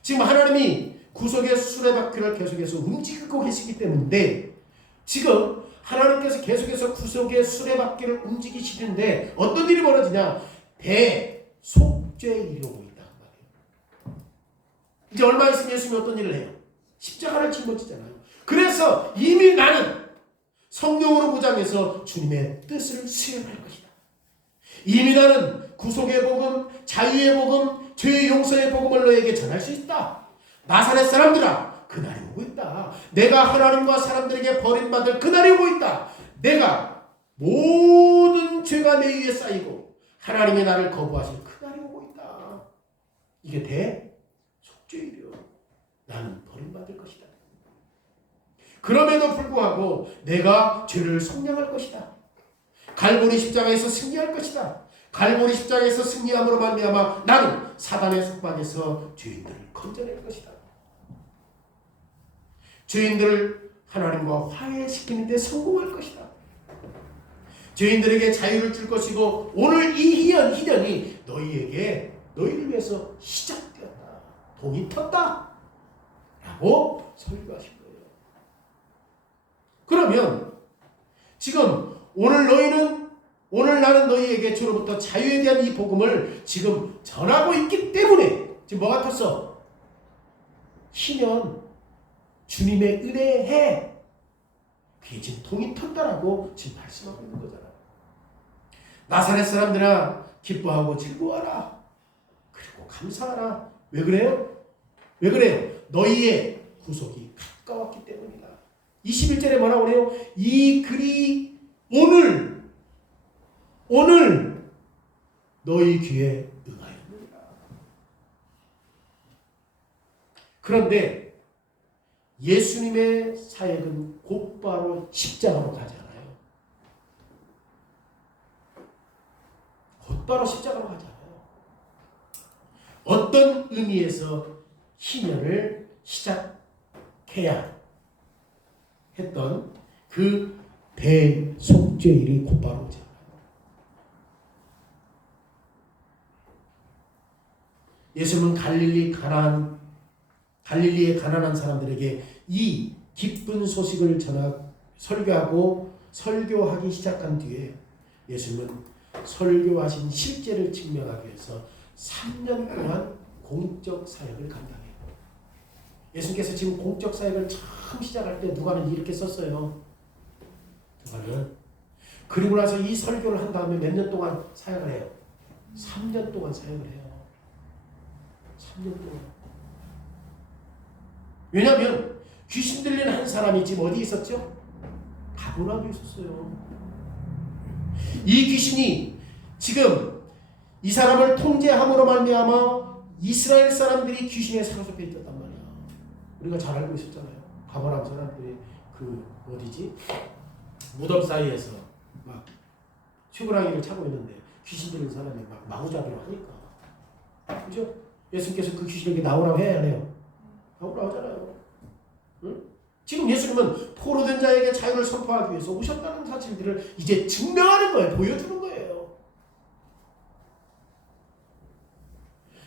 지금 하나님이 구속의 수레바퀴를 계속해서 움직이고 계시기 때문인데 지금 하나님께서 계속해서 구속의 수레바퀴를 움직이시는데 어떤 일이 벌어지냐? 대속죄의 일이 오고 있다는 말이에요. 이제 얼마 있으면 예수님이 어떤 일을 해요? 십자가를 짊어지잖아요. 그래서 이미 나는 성령으로 무장해서 주님의 뜻을 수행할 것이다. 이미 나는 구속의 복음, 자유의 복음, 죄의 용서의 복음을 너에게 전할 수 있다. 나사렛 사람들아, 그날이 오고 있다. 내가 하나님과 사람들에게 버림받을 그날이 오고 있다. 내가 모든 죄가 내 위에 쌓이고 하나님이 나를 거부하실 그날이 오고 있다. 이게 대속죄이려. 나는 버림받을 것이다. 그럼에도 불구하고 내가 죄를 속량할 것이다. 갈보리 십자가에서 승리할 것이다. 갈보리 십자가에서 승리함으로 말미암아 나는 사단의 속박에서 죄인들을 건져낼 것이다. 죄인들을 하나님과 화해시키는 데 성공할 것이다. 죄인들에게 자유를 줄 것이고 오늘 이 희년이 너희를 위해서 시작되었다. 동이 텄다. 라고 설교하신 거예요. 그러면 지금 오늘 나는 너희에게 주로부터 자유에 대한 이 복음을 지금 전하고 있기 때문에 지금 뭐가 텄어? 희년 주님의 은혜의 해. 그게 지금 동이 텄다라고 지금 말씀하고 있는 거잖아요. 나사렛 사람들아 기뻐하고 즐거워하라. 그리고 감사하라. 왜 그래요? 왜 그래요? 너희의 구속이 가까웠기 때문이다. 21절에 뭐라고 그래요? 이 글이 오늘 너희 귀에 응하였느니라. 그런데 예수님의 사역은 곧바로 십자가로 가지 않아요. 곧바로 십자가로 가지 않아요. 어떤 의미에서 희년을 시작해야 했던 그 대속죄일이 곧바로 오지 않아요. 예수님은 갈릴리의 가난한 사람들에게 이 기쁜 소식을 설교하기 시작한 뒤에 예수님은 설교하신 실제를 증명하기 위해서 3년 동안 공적 사역을 감당해요. 예수님께서 지금 공적 사역을 처음 시작할 때 누가는 이렇게 썼어요. 누가는 그리고 나서 이 설교를 한 다음에 몇 년 동안 사역을 해요? 3년 동안 사역을 해요. 3년 동안. 왜냐하면 귀신 들린 한 사람이 지금 어디 있었죠? 가버나움에 있었어요. 이 귀신이 지금 이 사람을 통제함으로 말미암아 이스라엘 사람들이 귀신에 사로잡혀 있었단 말이야. 우리가 잘 알고 있었잖아요. 가버나움 사람들이 그 어디지? 무덤 사이에서 막 휘구랑이를 차고 있는데 귀신 들린 사람이 막 마구잡이로 하니까, 그죠? 예수님께서 그 귀신에게 나오라고 해야 해요. 나오라고 하잖아요. 응? 지금 예수님은 포로된 자에게 자유를 선포하기 위해서 오셨다는 사실들을 이제 증명하는 거예요. 보여주는 거예요.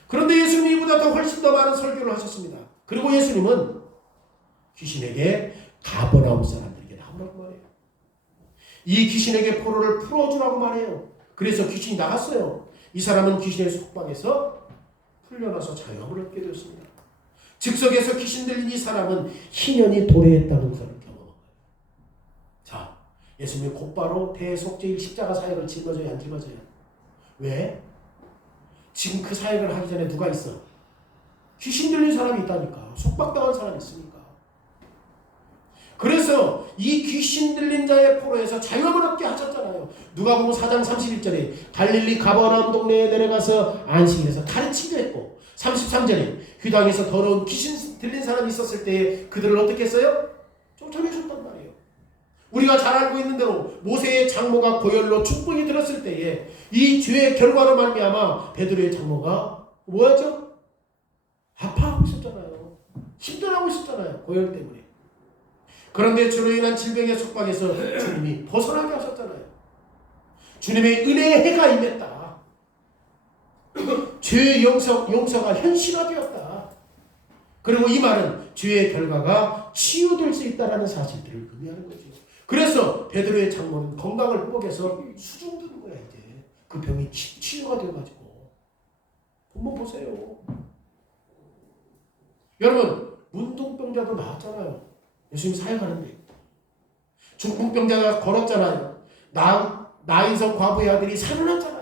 그런데 예수님이 이보다 더 훨씬 더 많은 설교를 하셨습니다. 그리고 예수님은 귀신에게 가버나움 사람들에게 나오라고 말해요. 이 귀신에게 포로를 풀어주라고 말해요. 그래서 귀신이 나갔어요. 이 사람은 귀신의 속박에서 풀려나서 자유함을 얻게 되었습니다. 즉석에서 귀신 들린 이 사람은 희년이 도래했다는 것을 경험한 거예요. 자, 예수님이 곧바로 대속죄일 십자가 사역을 짊어져야 안 짊어져요? 왜? 지금 그 사역을 하기 전에 누가 있어? 귀신 들린 사람이 있다니까. 속박당한 사람이 있으니까. 그래서 이 귀신 들린 자의 포로에서 자유함을 얻게 하셨잖아요. 누가복음 4장 31절에 갈릴리 가버나움 동네에 내려가서 안식일에서 가르치기도 했고, 33절에 휘당에서 더러운 귀신 들린 사람이 있었을 때 그들을 어떻게 했어요? 쫓아내셨단 말이에요. 우리가 잘 알고 있는 대로 모세의 장모가 고열로 축복이 들었을 때에 이 죄의 결과로 말미암아 베드로의 장모가 뭐였죠? 아파하고 있었잖아요. 힘들어하고 있었잖아요. 고열 때문에. 그런데 주로 인한 질병의 속박에서 주님이 벗어나게 하셨잖아요. 주님의 은혜의 해가 임했다. 죄의 용서가 현실화되었다. 그리고 이 말은 죄의 결과가 치유될 수 있다는 사실들을 의미하는 거죠. 그래서 베드로의 장모는 건강을 회복해서 수중 드는 거야. 이제 그 병이 치유가 되어가지고. 한번 보세요. 여러분, 문둥병자도 나왔잖아요. 예수님 사역하는데. 중풍병자가 걸었잖아요. 나인성 과부의 아들이 살아났잖아요.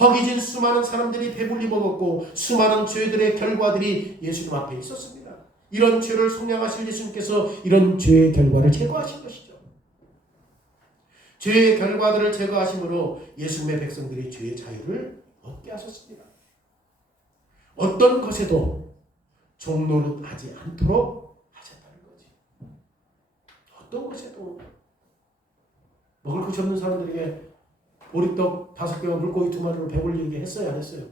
허기진 수많은 사람들이 배불리 먹었고 수많은 죄들의 결과들이 예수님 앞에 있었습니다. 이런 죄를 속량하실 예수님께서 이런 죄의 결과를 제거하신 것이죠. 죄의 결과들을 제거하심으로 예수님의 백성들이 죄의 자유를 얻게 하셨습니다. 어떤 것에도 종노릇하지 않도록 하셨다는 거지. 어떤 것에도 먹을 것이 없는 사람들에게 보리떡 5개와 물고기 2마리로 배불리게 했어요, 안 했어요?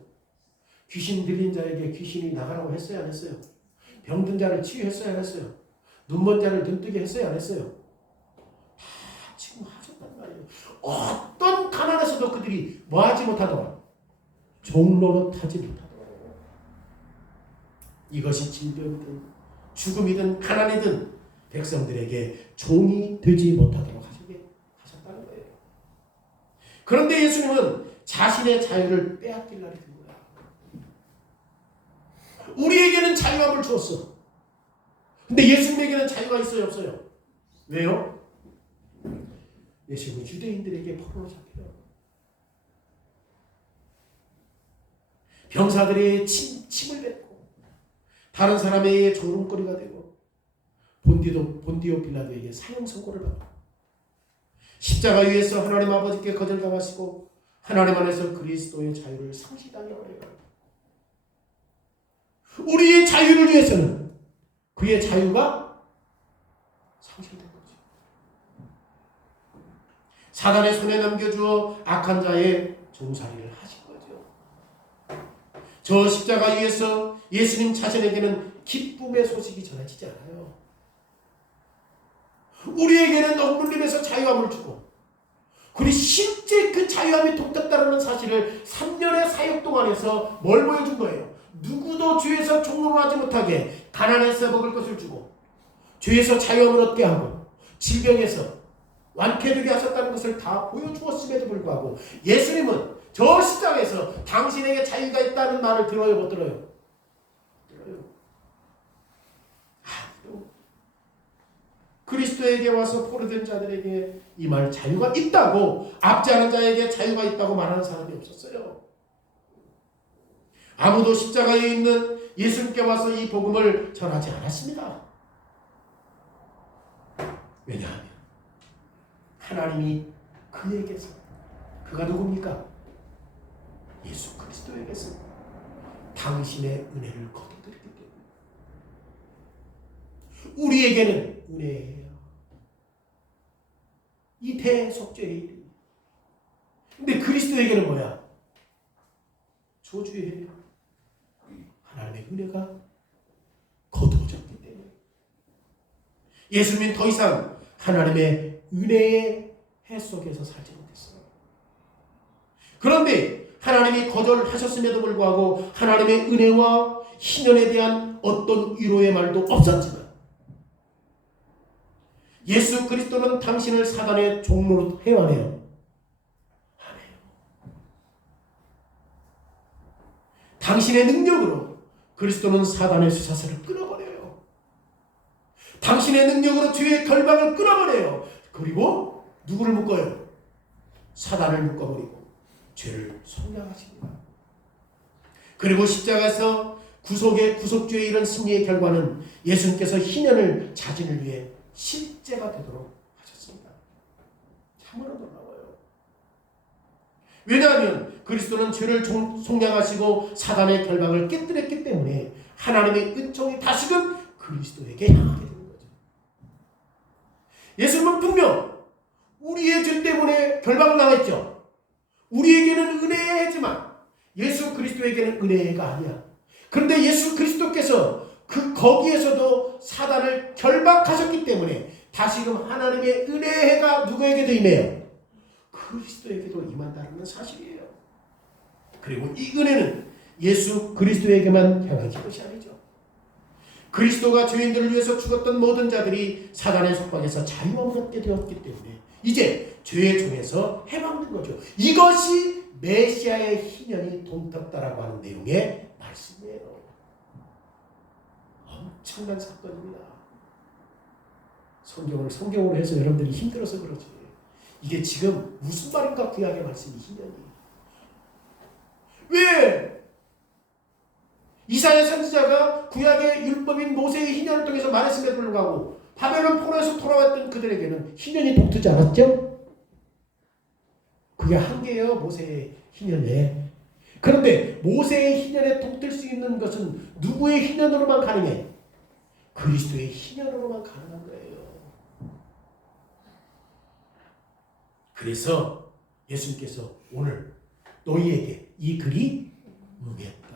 귀신 들린 자에게 귀신이 나가라고 했어요, 안 했어요? 병든 자를 치유했어요, 안 했어요? 눈먼 자를 눈뜨게 했어요, 안 했어요? 다 지금 하셨단 말이에요. 어떤 가난에서도 그들이 뭐하지 못하더라? 종노릇하지 못하더라. 이것이 질병이든 죽음이든 가난이든 백성들에게 종이 되지 못하도록 하셨다는 거예요. 그런데 예수님은 자신의 자유를 빼앗길 날이 든 거야. 우리에게는 자유함을 주었어. 근데 예수님에게는 자유가 있어요, 없어요? 왜요? 예수님은 유대인들에게 포로로 잡혀요. 병사들의 침을 뱉고 다른 사람에 의해 조롱거리가 되고 본디오 빌라도에게 사형 선고를 받고 십자가 위에서 하나님 아버지께 거절당하시고 하나님 안에서 그리스도의 자유를 상실당해버려요. 우리의 자유를 위해서는 그의 자유가 상실된 거죠. 사단의 손에 남겨주어 악한 자의 종살이를 하신 거죠. 저 십자가 위에서 예수님 자신에게는 기쁨의 소식이 전해지지 않아요. 우리에게는 억눌림에서 자유함을 주고, 그리고 실제 그 자유함이 돕겠다는 사실을 3년의 사역 동안에서 뭘 보여준 거예요? 누구도 죄에서 종노릇하지 못하게 가난해서 먹을 것을 주고, 죄에서 자유함을 얻게 하고, 질병에서 완쾌되게 하셨다는 것을 다 보여주었음에도 불구하고 예수님은 저 시장에서 당신에게 자유가 있다는 말을 들어요, 못 들어요? 들어요. 그리스도에게 와서 포로된 자들에게 이 말 자유가 있다고, 압제하는 자에게 자유가 있다고 말하는 사람이 없었어요. 아무도 십자가에 있는 예수님께 와서 이 복음을 전하지 않았습니다. 왜냐하면 하나님이 그에게서, 그가 누굽니까? 예수 그리스도에게서 당신의 은혜를 거둬들였기 때문에 우리에게는 은혜예요. 이 대속죄의 일. 근데 그리스도에게는 뭐야? 저주예요. 하나님의 은혜가 거두어졌기 때문에 예수님은 더 이상 하나님의 은혜의 해 속에서 살지 못했어요. 그런데 하나님이 거절하셨음에도 불구하고 하나님의 은혜와 희년에 대한 어떤 위로의 말도 없었지만 예수 그리스도는 당신을 사단의 종로로 해와내요. 안 해요. 당신의 능력으로 그리스도는 사단의 쇠사슬을 끊어버려요. 당신의 능력으로 죄의 결박을 끊어버려요. 그리고 누구를 묶어요? 사단을 묶어버리고 죄를 속량하십니다. 그리고 십자가에서 구속주에 이른 승리의 결과는 예수님께서 희년을 자신을 위해 실제가 되도록 하셨습니다. 참으로 놀라워요. 왜냐하면 그리스도는 죄를 속량하시고 사단의 결박을 깨뜨렸기 때문에 하나님의 은총이 다시금 그리스도에게 향하게 되는 거죠. 예수님은 분명 우리의 죄 때문에 결박을 당했죠. 우리에게는 은혜지만 예수 그리스도에게는 은혜가 아니야. 그런데 예수 그리스도께서 거기에서도 사단을 결박하셨기 때문에 다시금 하나님의 은혜가 누구에게도 임해요? 그리스도에게도 임한다는 사실이에요. 그리고 이 은혜는 예수 그리스도에게만 향한 것이 아니죠. 그리스도가 죄인들을 위해서 죽었던 모든 자들이 사단의 속박에서 자유함을 얻게 되었기 때문에 이제 죄의 종에서 해방된 거죠. 이것이 메시아의 희년이 동떴다라고 하는 내용의 말씀이에요. 엄청난 사건입니다. 성경으로 해서 여러분들이 힘들어서 그러지. 이게 지금 무슨 말인가 구약의 말씀이 희년이. 왜? 이사야 선지자가 구약의 율법인 모세의 희년을 통해서 말했음에도 불구하고 바벨론 포로에서 돌아왔던 그들에게는 희년이 동트지 않았죠? 그게 한계예요. 모세의 희년에. 그런데 모세의 희년에 동틀 수 있는 것은 누구의 희년으로만 가능해? 그리스도의 희년으로만 가능한 거예요. 그래서 예수님께서 오늘 너희에게 이 글이 무게했다.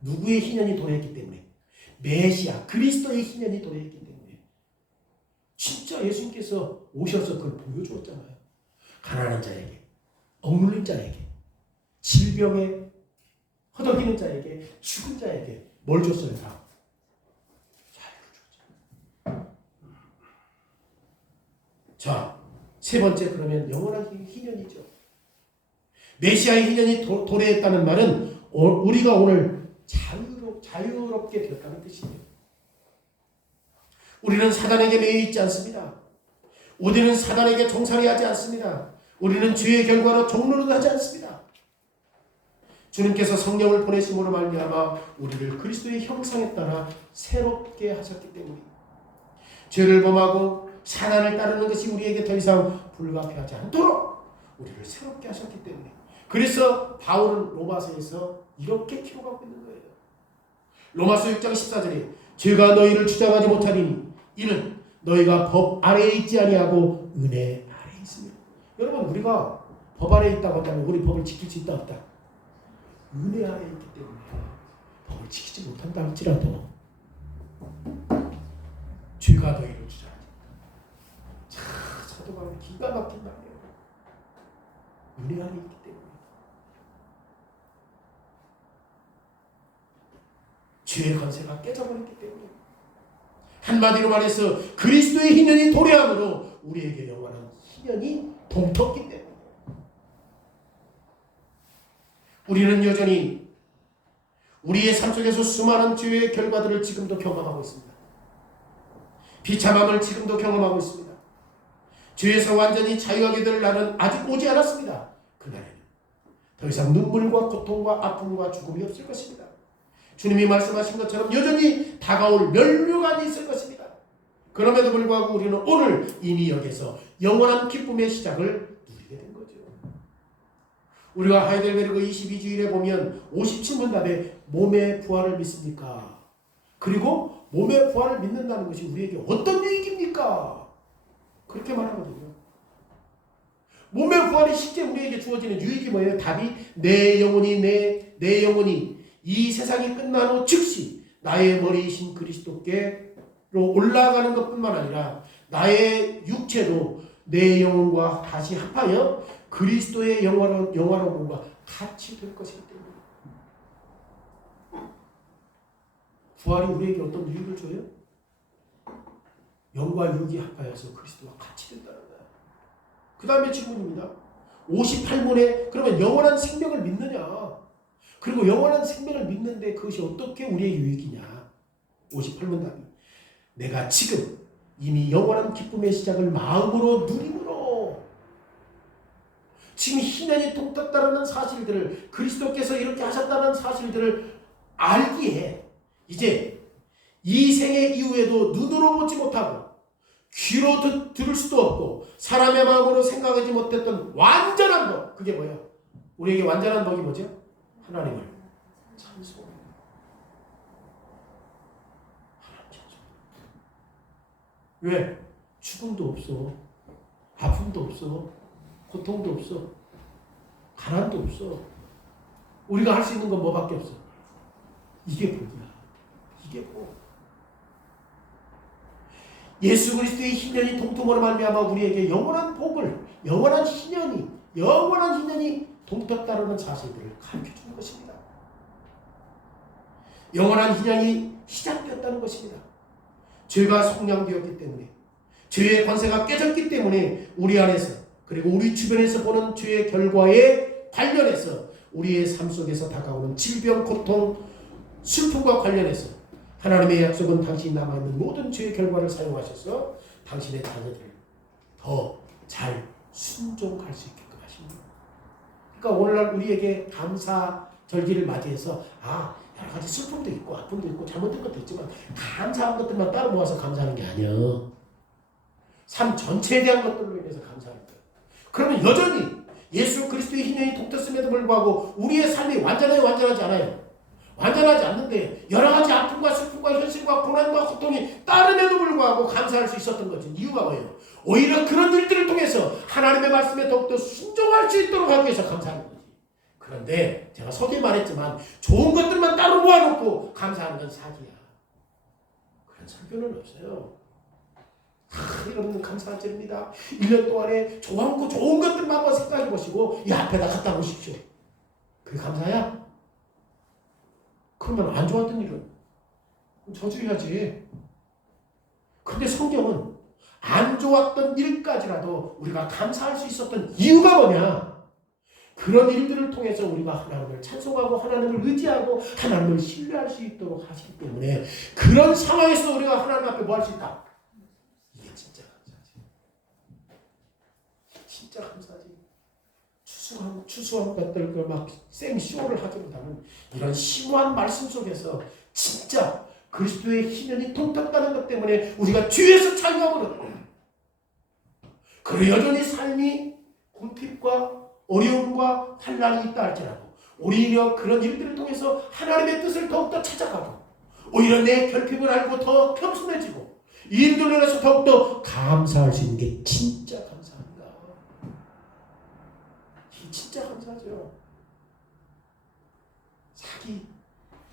누구의 희년이 도래했기 때문에? 메시아 그리스도의 희년이 도래했기 때문에. 진짜 예수님께서 오셔서 그걸 보여주었잖아요. 가난한 자에게, 억눌린 자에게, 질병에 허덕이는 자에게, 죽은 자에게 뭘 줬어요? 다 자유를 줬죠. 자, 세 번째 그러면 영원한 희년이죠. 메시아의 희년이 도래했다는 말은 우리가 오늘 자유롭게 되었다는 뜻이에요. 우리는 사단에게 매여 있지 않습니다. 우리는 사단에게 종살이 하지 않습니다. 우리는 죄의 결과로 종로를 하지 않습니다. 주님께서 성령을 보내심으로 말미암아 우리를 그리스도의 형상에 따라 새롭게 하셨기 때문입니다. 죄를 범하고 사단을 따르는 것이 우리에게 더 이상 불가피하지 않도록 우리를 새롭게 하셨기 때문에. 그래서 바울은 로마서에서 이렇게 기록하고 있는 거예요. 로마서 6장 14절에 죄가 너희를 주장하지 못하리니 이는 너희가 법 아래에 있지 아니하고 은혜 아래에 있습니다. 여러분, 우리가 법 아래에 있다고 한다면 우리 법을 지킬 수 있다 없다? 은혜 아래에 있기 때문에 법을 지키지 못한다 할지라도 죄가 너희를 주장하지 못한다. 사도 바울이 기가 막힌 말이에요. 은혜 아래에 있기 때문에. 죄의 권세가 깨져버렸기 때문에. 한마디로 말해서 그리스도의 희년이 도래함으로 우리에게 영원한 희년이 동텄기 때문에 우리는 여전히 우리의 삶 속에서 수많은 죄의 결과들을 지금도 경험하고 있습니다. 비참함을 지금도 경험하고 있습니다. 죄에서 완전히 자유하게 될 날은 아직 오지 않았습니다. 그날에는 더 이상 눈물과 고통과 아픔과 죽음이 없을 것입니다. 주님이 말씀하신 것처럼 여전히 다가올 멸류관이 있을 것입니다. 그럼에도 불구하고 우리는 오늘 이미 여기서 영원한 기쁨의 시작을 누리게 된 거죠. 우리가 하이델베르그 22주일에 보면 57문답에 몸의 부활을 믿습니까? 그리고 몸의 부활을 믿는다는 것이 우리에게 어떤 유익입니까? 그렇게 말하거든요. 몸의 부활이 실제 우리에게 주어지는 유익이 뭐예요? 답이 내 영혼이 이 세상이 끝난 후 즉시 나의 머리이신 그리스도께로 올라가는 것뿐만 아니라 나의 육체도 내 영혼과 다시 합하여 그리스도의 영화로움과 같이 될 것이기 때문에 부활이 우리에게 어떤 유익을 줘요? 영과 육이 합하여서 그리스도와 같이 된다는 거예요. 그 다음에 질문입니다. 58문에 그러면 영원한 생명을 믿느냐? 그리고 영원한 생명을 믿는데 그것이 어떻게 우리의 유익이냐? 58문 답이 내가 지금 이미 영원한 기쁨의 시작을 마음으로 누림으로 지금 희년이 동떴다는 사실들을 그리스도께서 이렇게 하셨다는 사실들을 알기에 이제 이 생애 이후에도 눈으로 보지 못하고 귀로 들을 수도 없고 사람의 마음으로 생각하지 못했던 완전한 복, 그게 뭐예요? 우리에게 완전한 복이 뭐죠? 하나님을 찬송합니다. 하나님 찬송합니다. 왜? 죽음도 없어, 아픔도 없어, 고통도 없어, 가난도 없어. 우리가 할 수 있는 건 뭐밖에 없어? 이게 복이야. 이게 복. 예수 그리스도의 희년이 동통으로 말미암아 우리에게 영원한 복을, 영원한 희년이 동떴다는 사실들을 가르쳐주는 것입니다. 영원한 희년이 시작되었다는 것입니다. 죄가 속량되었기 때문에, 죄의 권세가 깨졌기 때문에 우리 안에서 그리고 우리 주변에서 보는 죄의 결과에 관련해서 우리의 삶 속에서 다가오는 질병, 고통, 슬픔과 관련해서 하나님의 약속은 당신이 남아있는 모든 죄의 결과를 사용하셔서 당신의 자녀들을 더 잘 순종할 수 있게끔 하십니다. 그러니까 오늘날 우리에게 감사절기를 맞이해서 여러 가지 슬픔도 있고 아픔도 있고 잘못된 것도 있지만 감사한 것들만 따로 모아서 감사하는 게 아니에요. 삶 전체에 대한 것들로 인해서 감사하는 거예요. 그러면 여전히 예수 그리스도의 희년이 동떴음에도 불구하고 우리의 삶이 완전하지 않아요. 완전하지 않는데 여러 가지 아픔과 슬픔과 현실과 고난과 고통이 따름에도 불구하고 감사할 수 있었던 거지. 이유가 뭐예요? 오히려 그런 일들을 통해서 하나님의 말씀에 더욱더 순종할 수 있도록 하기 위해서 감사하는 거지. 그런데 제가 서두에 말했지만 좋은 것들만 따로 모아놓고 감사하는 건 사기야. 그런 설교는 없어요. 여러분 감사드립니다. 1년 동안에 좋은 것들만 생각해 보시고 이 앞에다 갖다 놓으십시오. 그게 감사야? 그러면 안 좋았던 일은 저주해야지. 그런데 성경은 안 좋았던 일까지라도 우리가 감사할 수 있었던 이유가 뭐냐? 그런 일들을 통해서 우리가 하나님을 찬송하고 하나님을 의지하고 하나님을 신뢰할 수 있도록 하시기 때문에 그런 상황에서 우리가 하나님 앞에 뭐 할 수 있다? 이게 진짜 감사지. 진짜 감사지. 추수한 것들을 막 생쇼를 하기보다는 이런 심오한 말씀 속에서 진짜 그리스도의 희년이 통떴다는 것 때문에 우리가 죄에서 자유하거든. 그래 여전히 삶이 궁핍과 어려움과 환난이 있다 할지라도 오히려 그런 일들을 통해서 하나님의 뜻을 더욱더 찾아가고 오히려 내 결핍을 알고 더 겸손해지고 이 일들로 인해서 더욱더 감사할 수 있는 게 진짜 감사합니다. 진짜 감사하죠.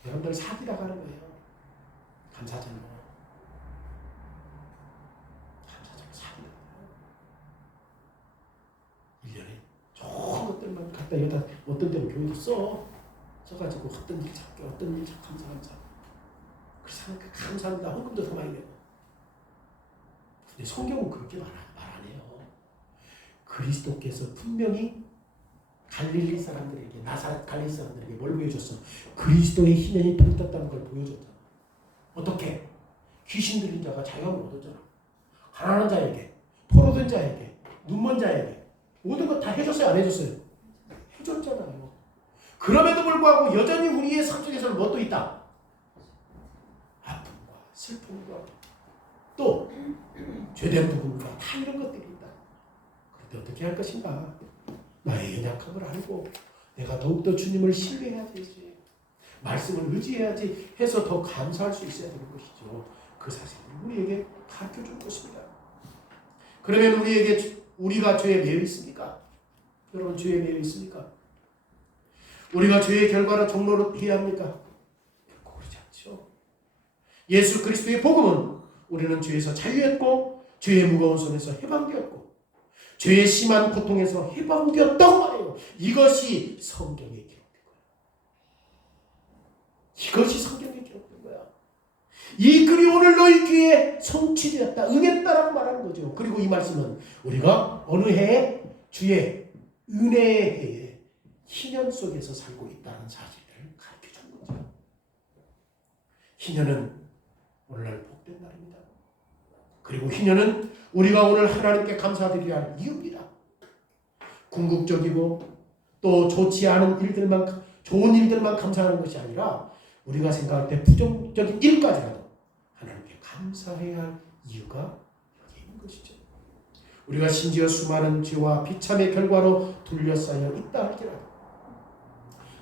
여러분들 사기라고 하는 거예요. 감사하잖아요. 사기다. 1년에 좋은 것들만 갖다 여기다 어떤 데는 교회도 써가지고 어떤 일 찾게 어떤 일 찾고 감사. 그래서 감사합니다. 헌금도 더 많이 내고. 근데 성경은 그렇게 말 안 해요. 그리스도께서 분명히 갈릴리 사람들에게 나사렛 갈릴리 사람들에게 뭘 보여줬어? 그리스도의 희년이 동떴다는 걸 보여줬잖아. 어떻게? 귀신 들린 자가 자유함을 얻었잖아. 가난한 자에게, 포로된 자에게, 눈먼 자에게 모든 것 다 해줬어요, 안 해줬어요? 해줬잖아요. 그럼에도 불구하고 여전히 우리의 삶 속에서는 뭣도 있다? 아픔과 슬픔과 또 죄된 부분과 다 이런 것들이 있다. 그런데 어떻게 할 것인가? 나의 연약함을 알고 내가 더욱더 주님을 신뢰해야 되지, 말씀을 의지해야지 해서 더 감사할 수 있어야 되는 것이죠. 그 사실을 우리에게 가르쳐줄 것입니다. 그러면 우리가 죄에 매여 있습니까? 여러분, 죄에 매여 있습니까? 우리가 죄의 결과로 종로로 해야 합니까? 결코 그렇지 않죠. 예수 그리스도의 복음은 우리는 죄에서 자유했고 죄의 무거운 손에서 해방되었고 죄의 심한 고통에서 해방되었다고 말해요. 이것이 성경에 기록된 거예요. 이것이 성경에 기록된 거야. 이 글이 오늘 너희 귀에 성취되었다, 응했다라고 말하는 거죠. 그리고 이 말씀은 우리가 어느 해에 주의 은혜의 해에 희년 속에서 살고 있다는 사실을 가르쳐준 거죠. 희년은 오늘날 복된 날입니다. 그리고 희년은 우리가 오늘 하나님께 감사드려야 할 이유입니다. 궁극적이고 또 좋지 않은 일들만, 좋은 일들만 감사하는 것이 아니라 우리가 생각할 때 부정적인 일까지라도 하나님께 감사해야 할 이유가 여기 있는 것이죠. 우리가 심지어 수많은 죄와 비참의 결과로 둘러싸여 있다 할지라도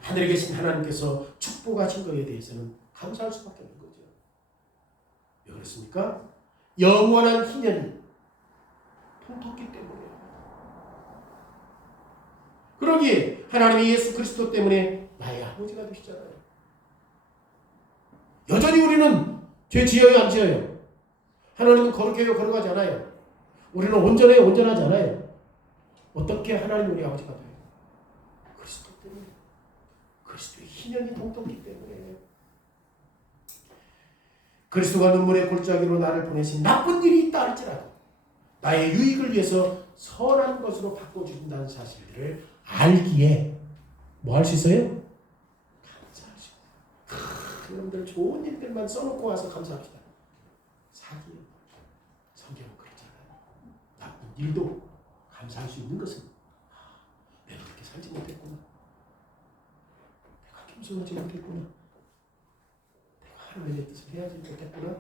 하늘에 계신 하나님께서 축복하신 것에 대해서는 감사할 수밖에 없는 거죠. 왜 그렇습니까? 영원한 희년이 통텄기 때문이에요. 그러기에 하나님이 예수 그리스도 때문에 나의 아버지가 되시잖아요. 여전히 우리는 죄 지어요, 안 지어요? 하나님은 거룩해요, 거룩하지 않아요? 우리는 온전해요, 온전하지 않아요? 어떻게 하나님 우리 아버지가 돼요? 그리스도 때문에. 그리스도의 희년이 통텄기 때문에. 그리스도가 눈물의 골짜기로 나를 보내신 나쁜 일이 있다 할지라도 나의 유익을 위해서 선한 것으로 바꿔주신다는 사실들을 알기에 뭐 할 수 있어요? 감사하시고. 여러분들 좋은 일들만 써놓고 와서 감사합시다. 사기예요. 성경은 그렇잖아요. 나쁜 일도 감사할 수 있는 것은 내가 그렇게 살지 못했구나, 내가 겸손하지 못했구나, 내가 하나님의 뜻을 해야지 못했구나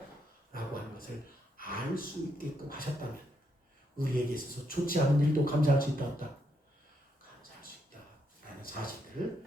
라고 하는 것을 알 수 있게끔 하셨다면 우리에게 있어서 좋지 않은 일도 감사할 수 있다 없다? 감사할 수 있다 라는 사실을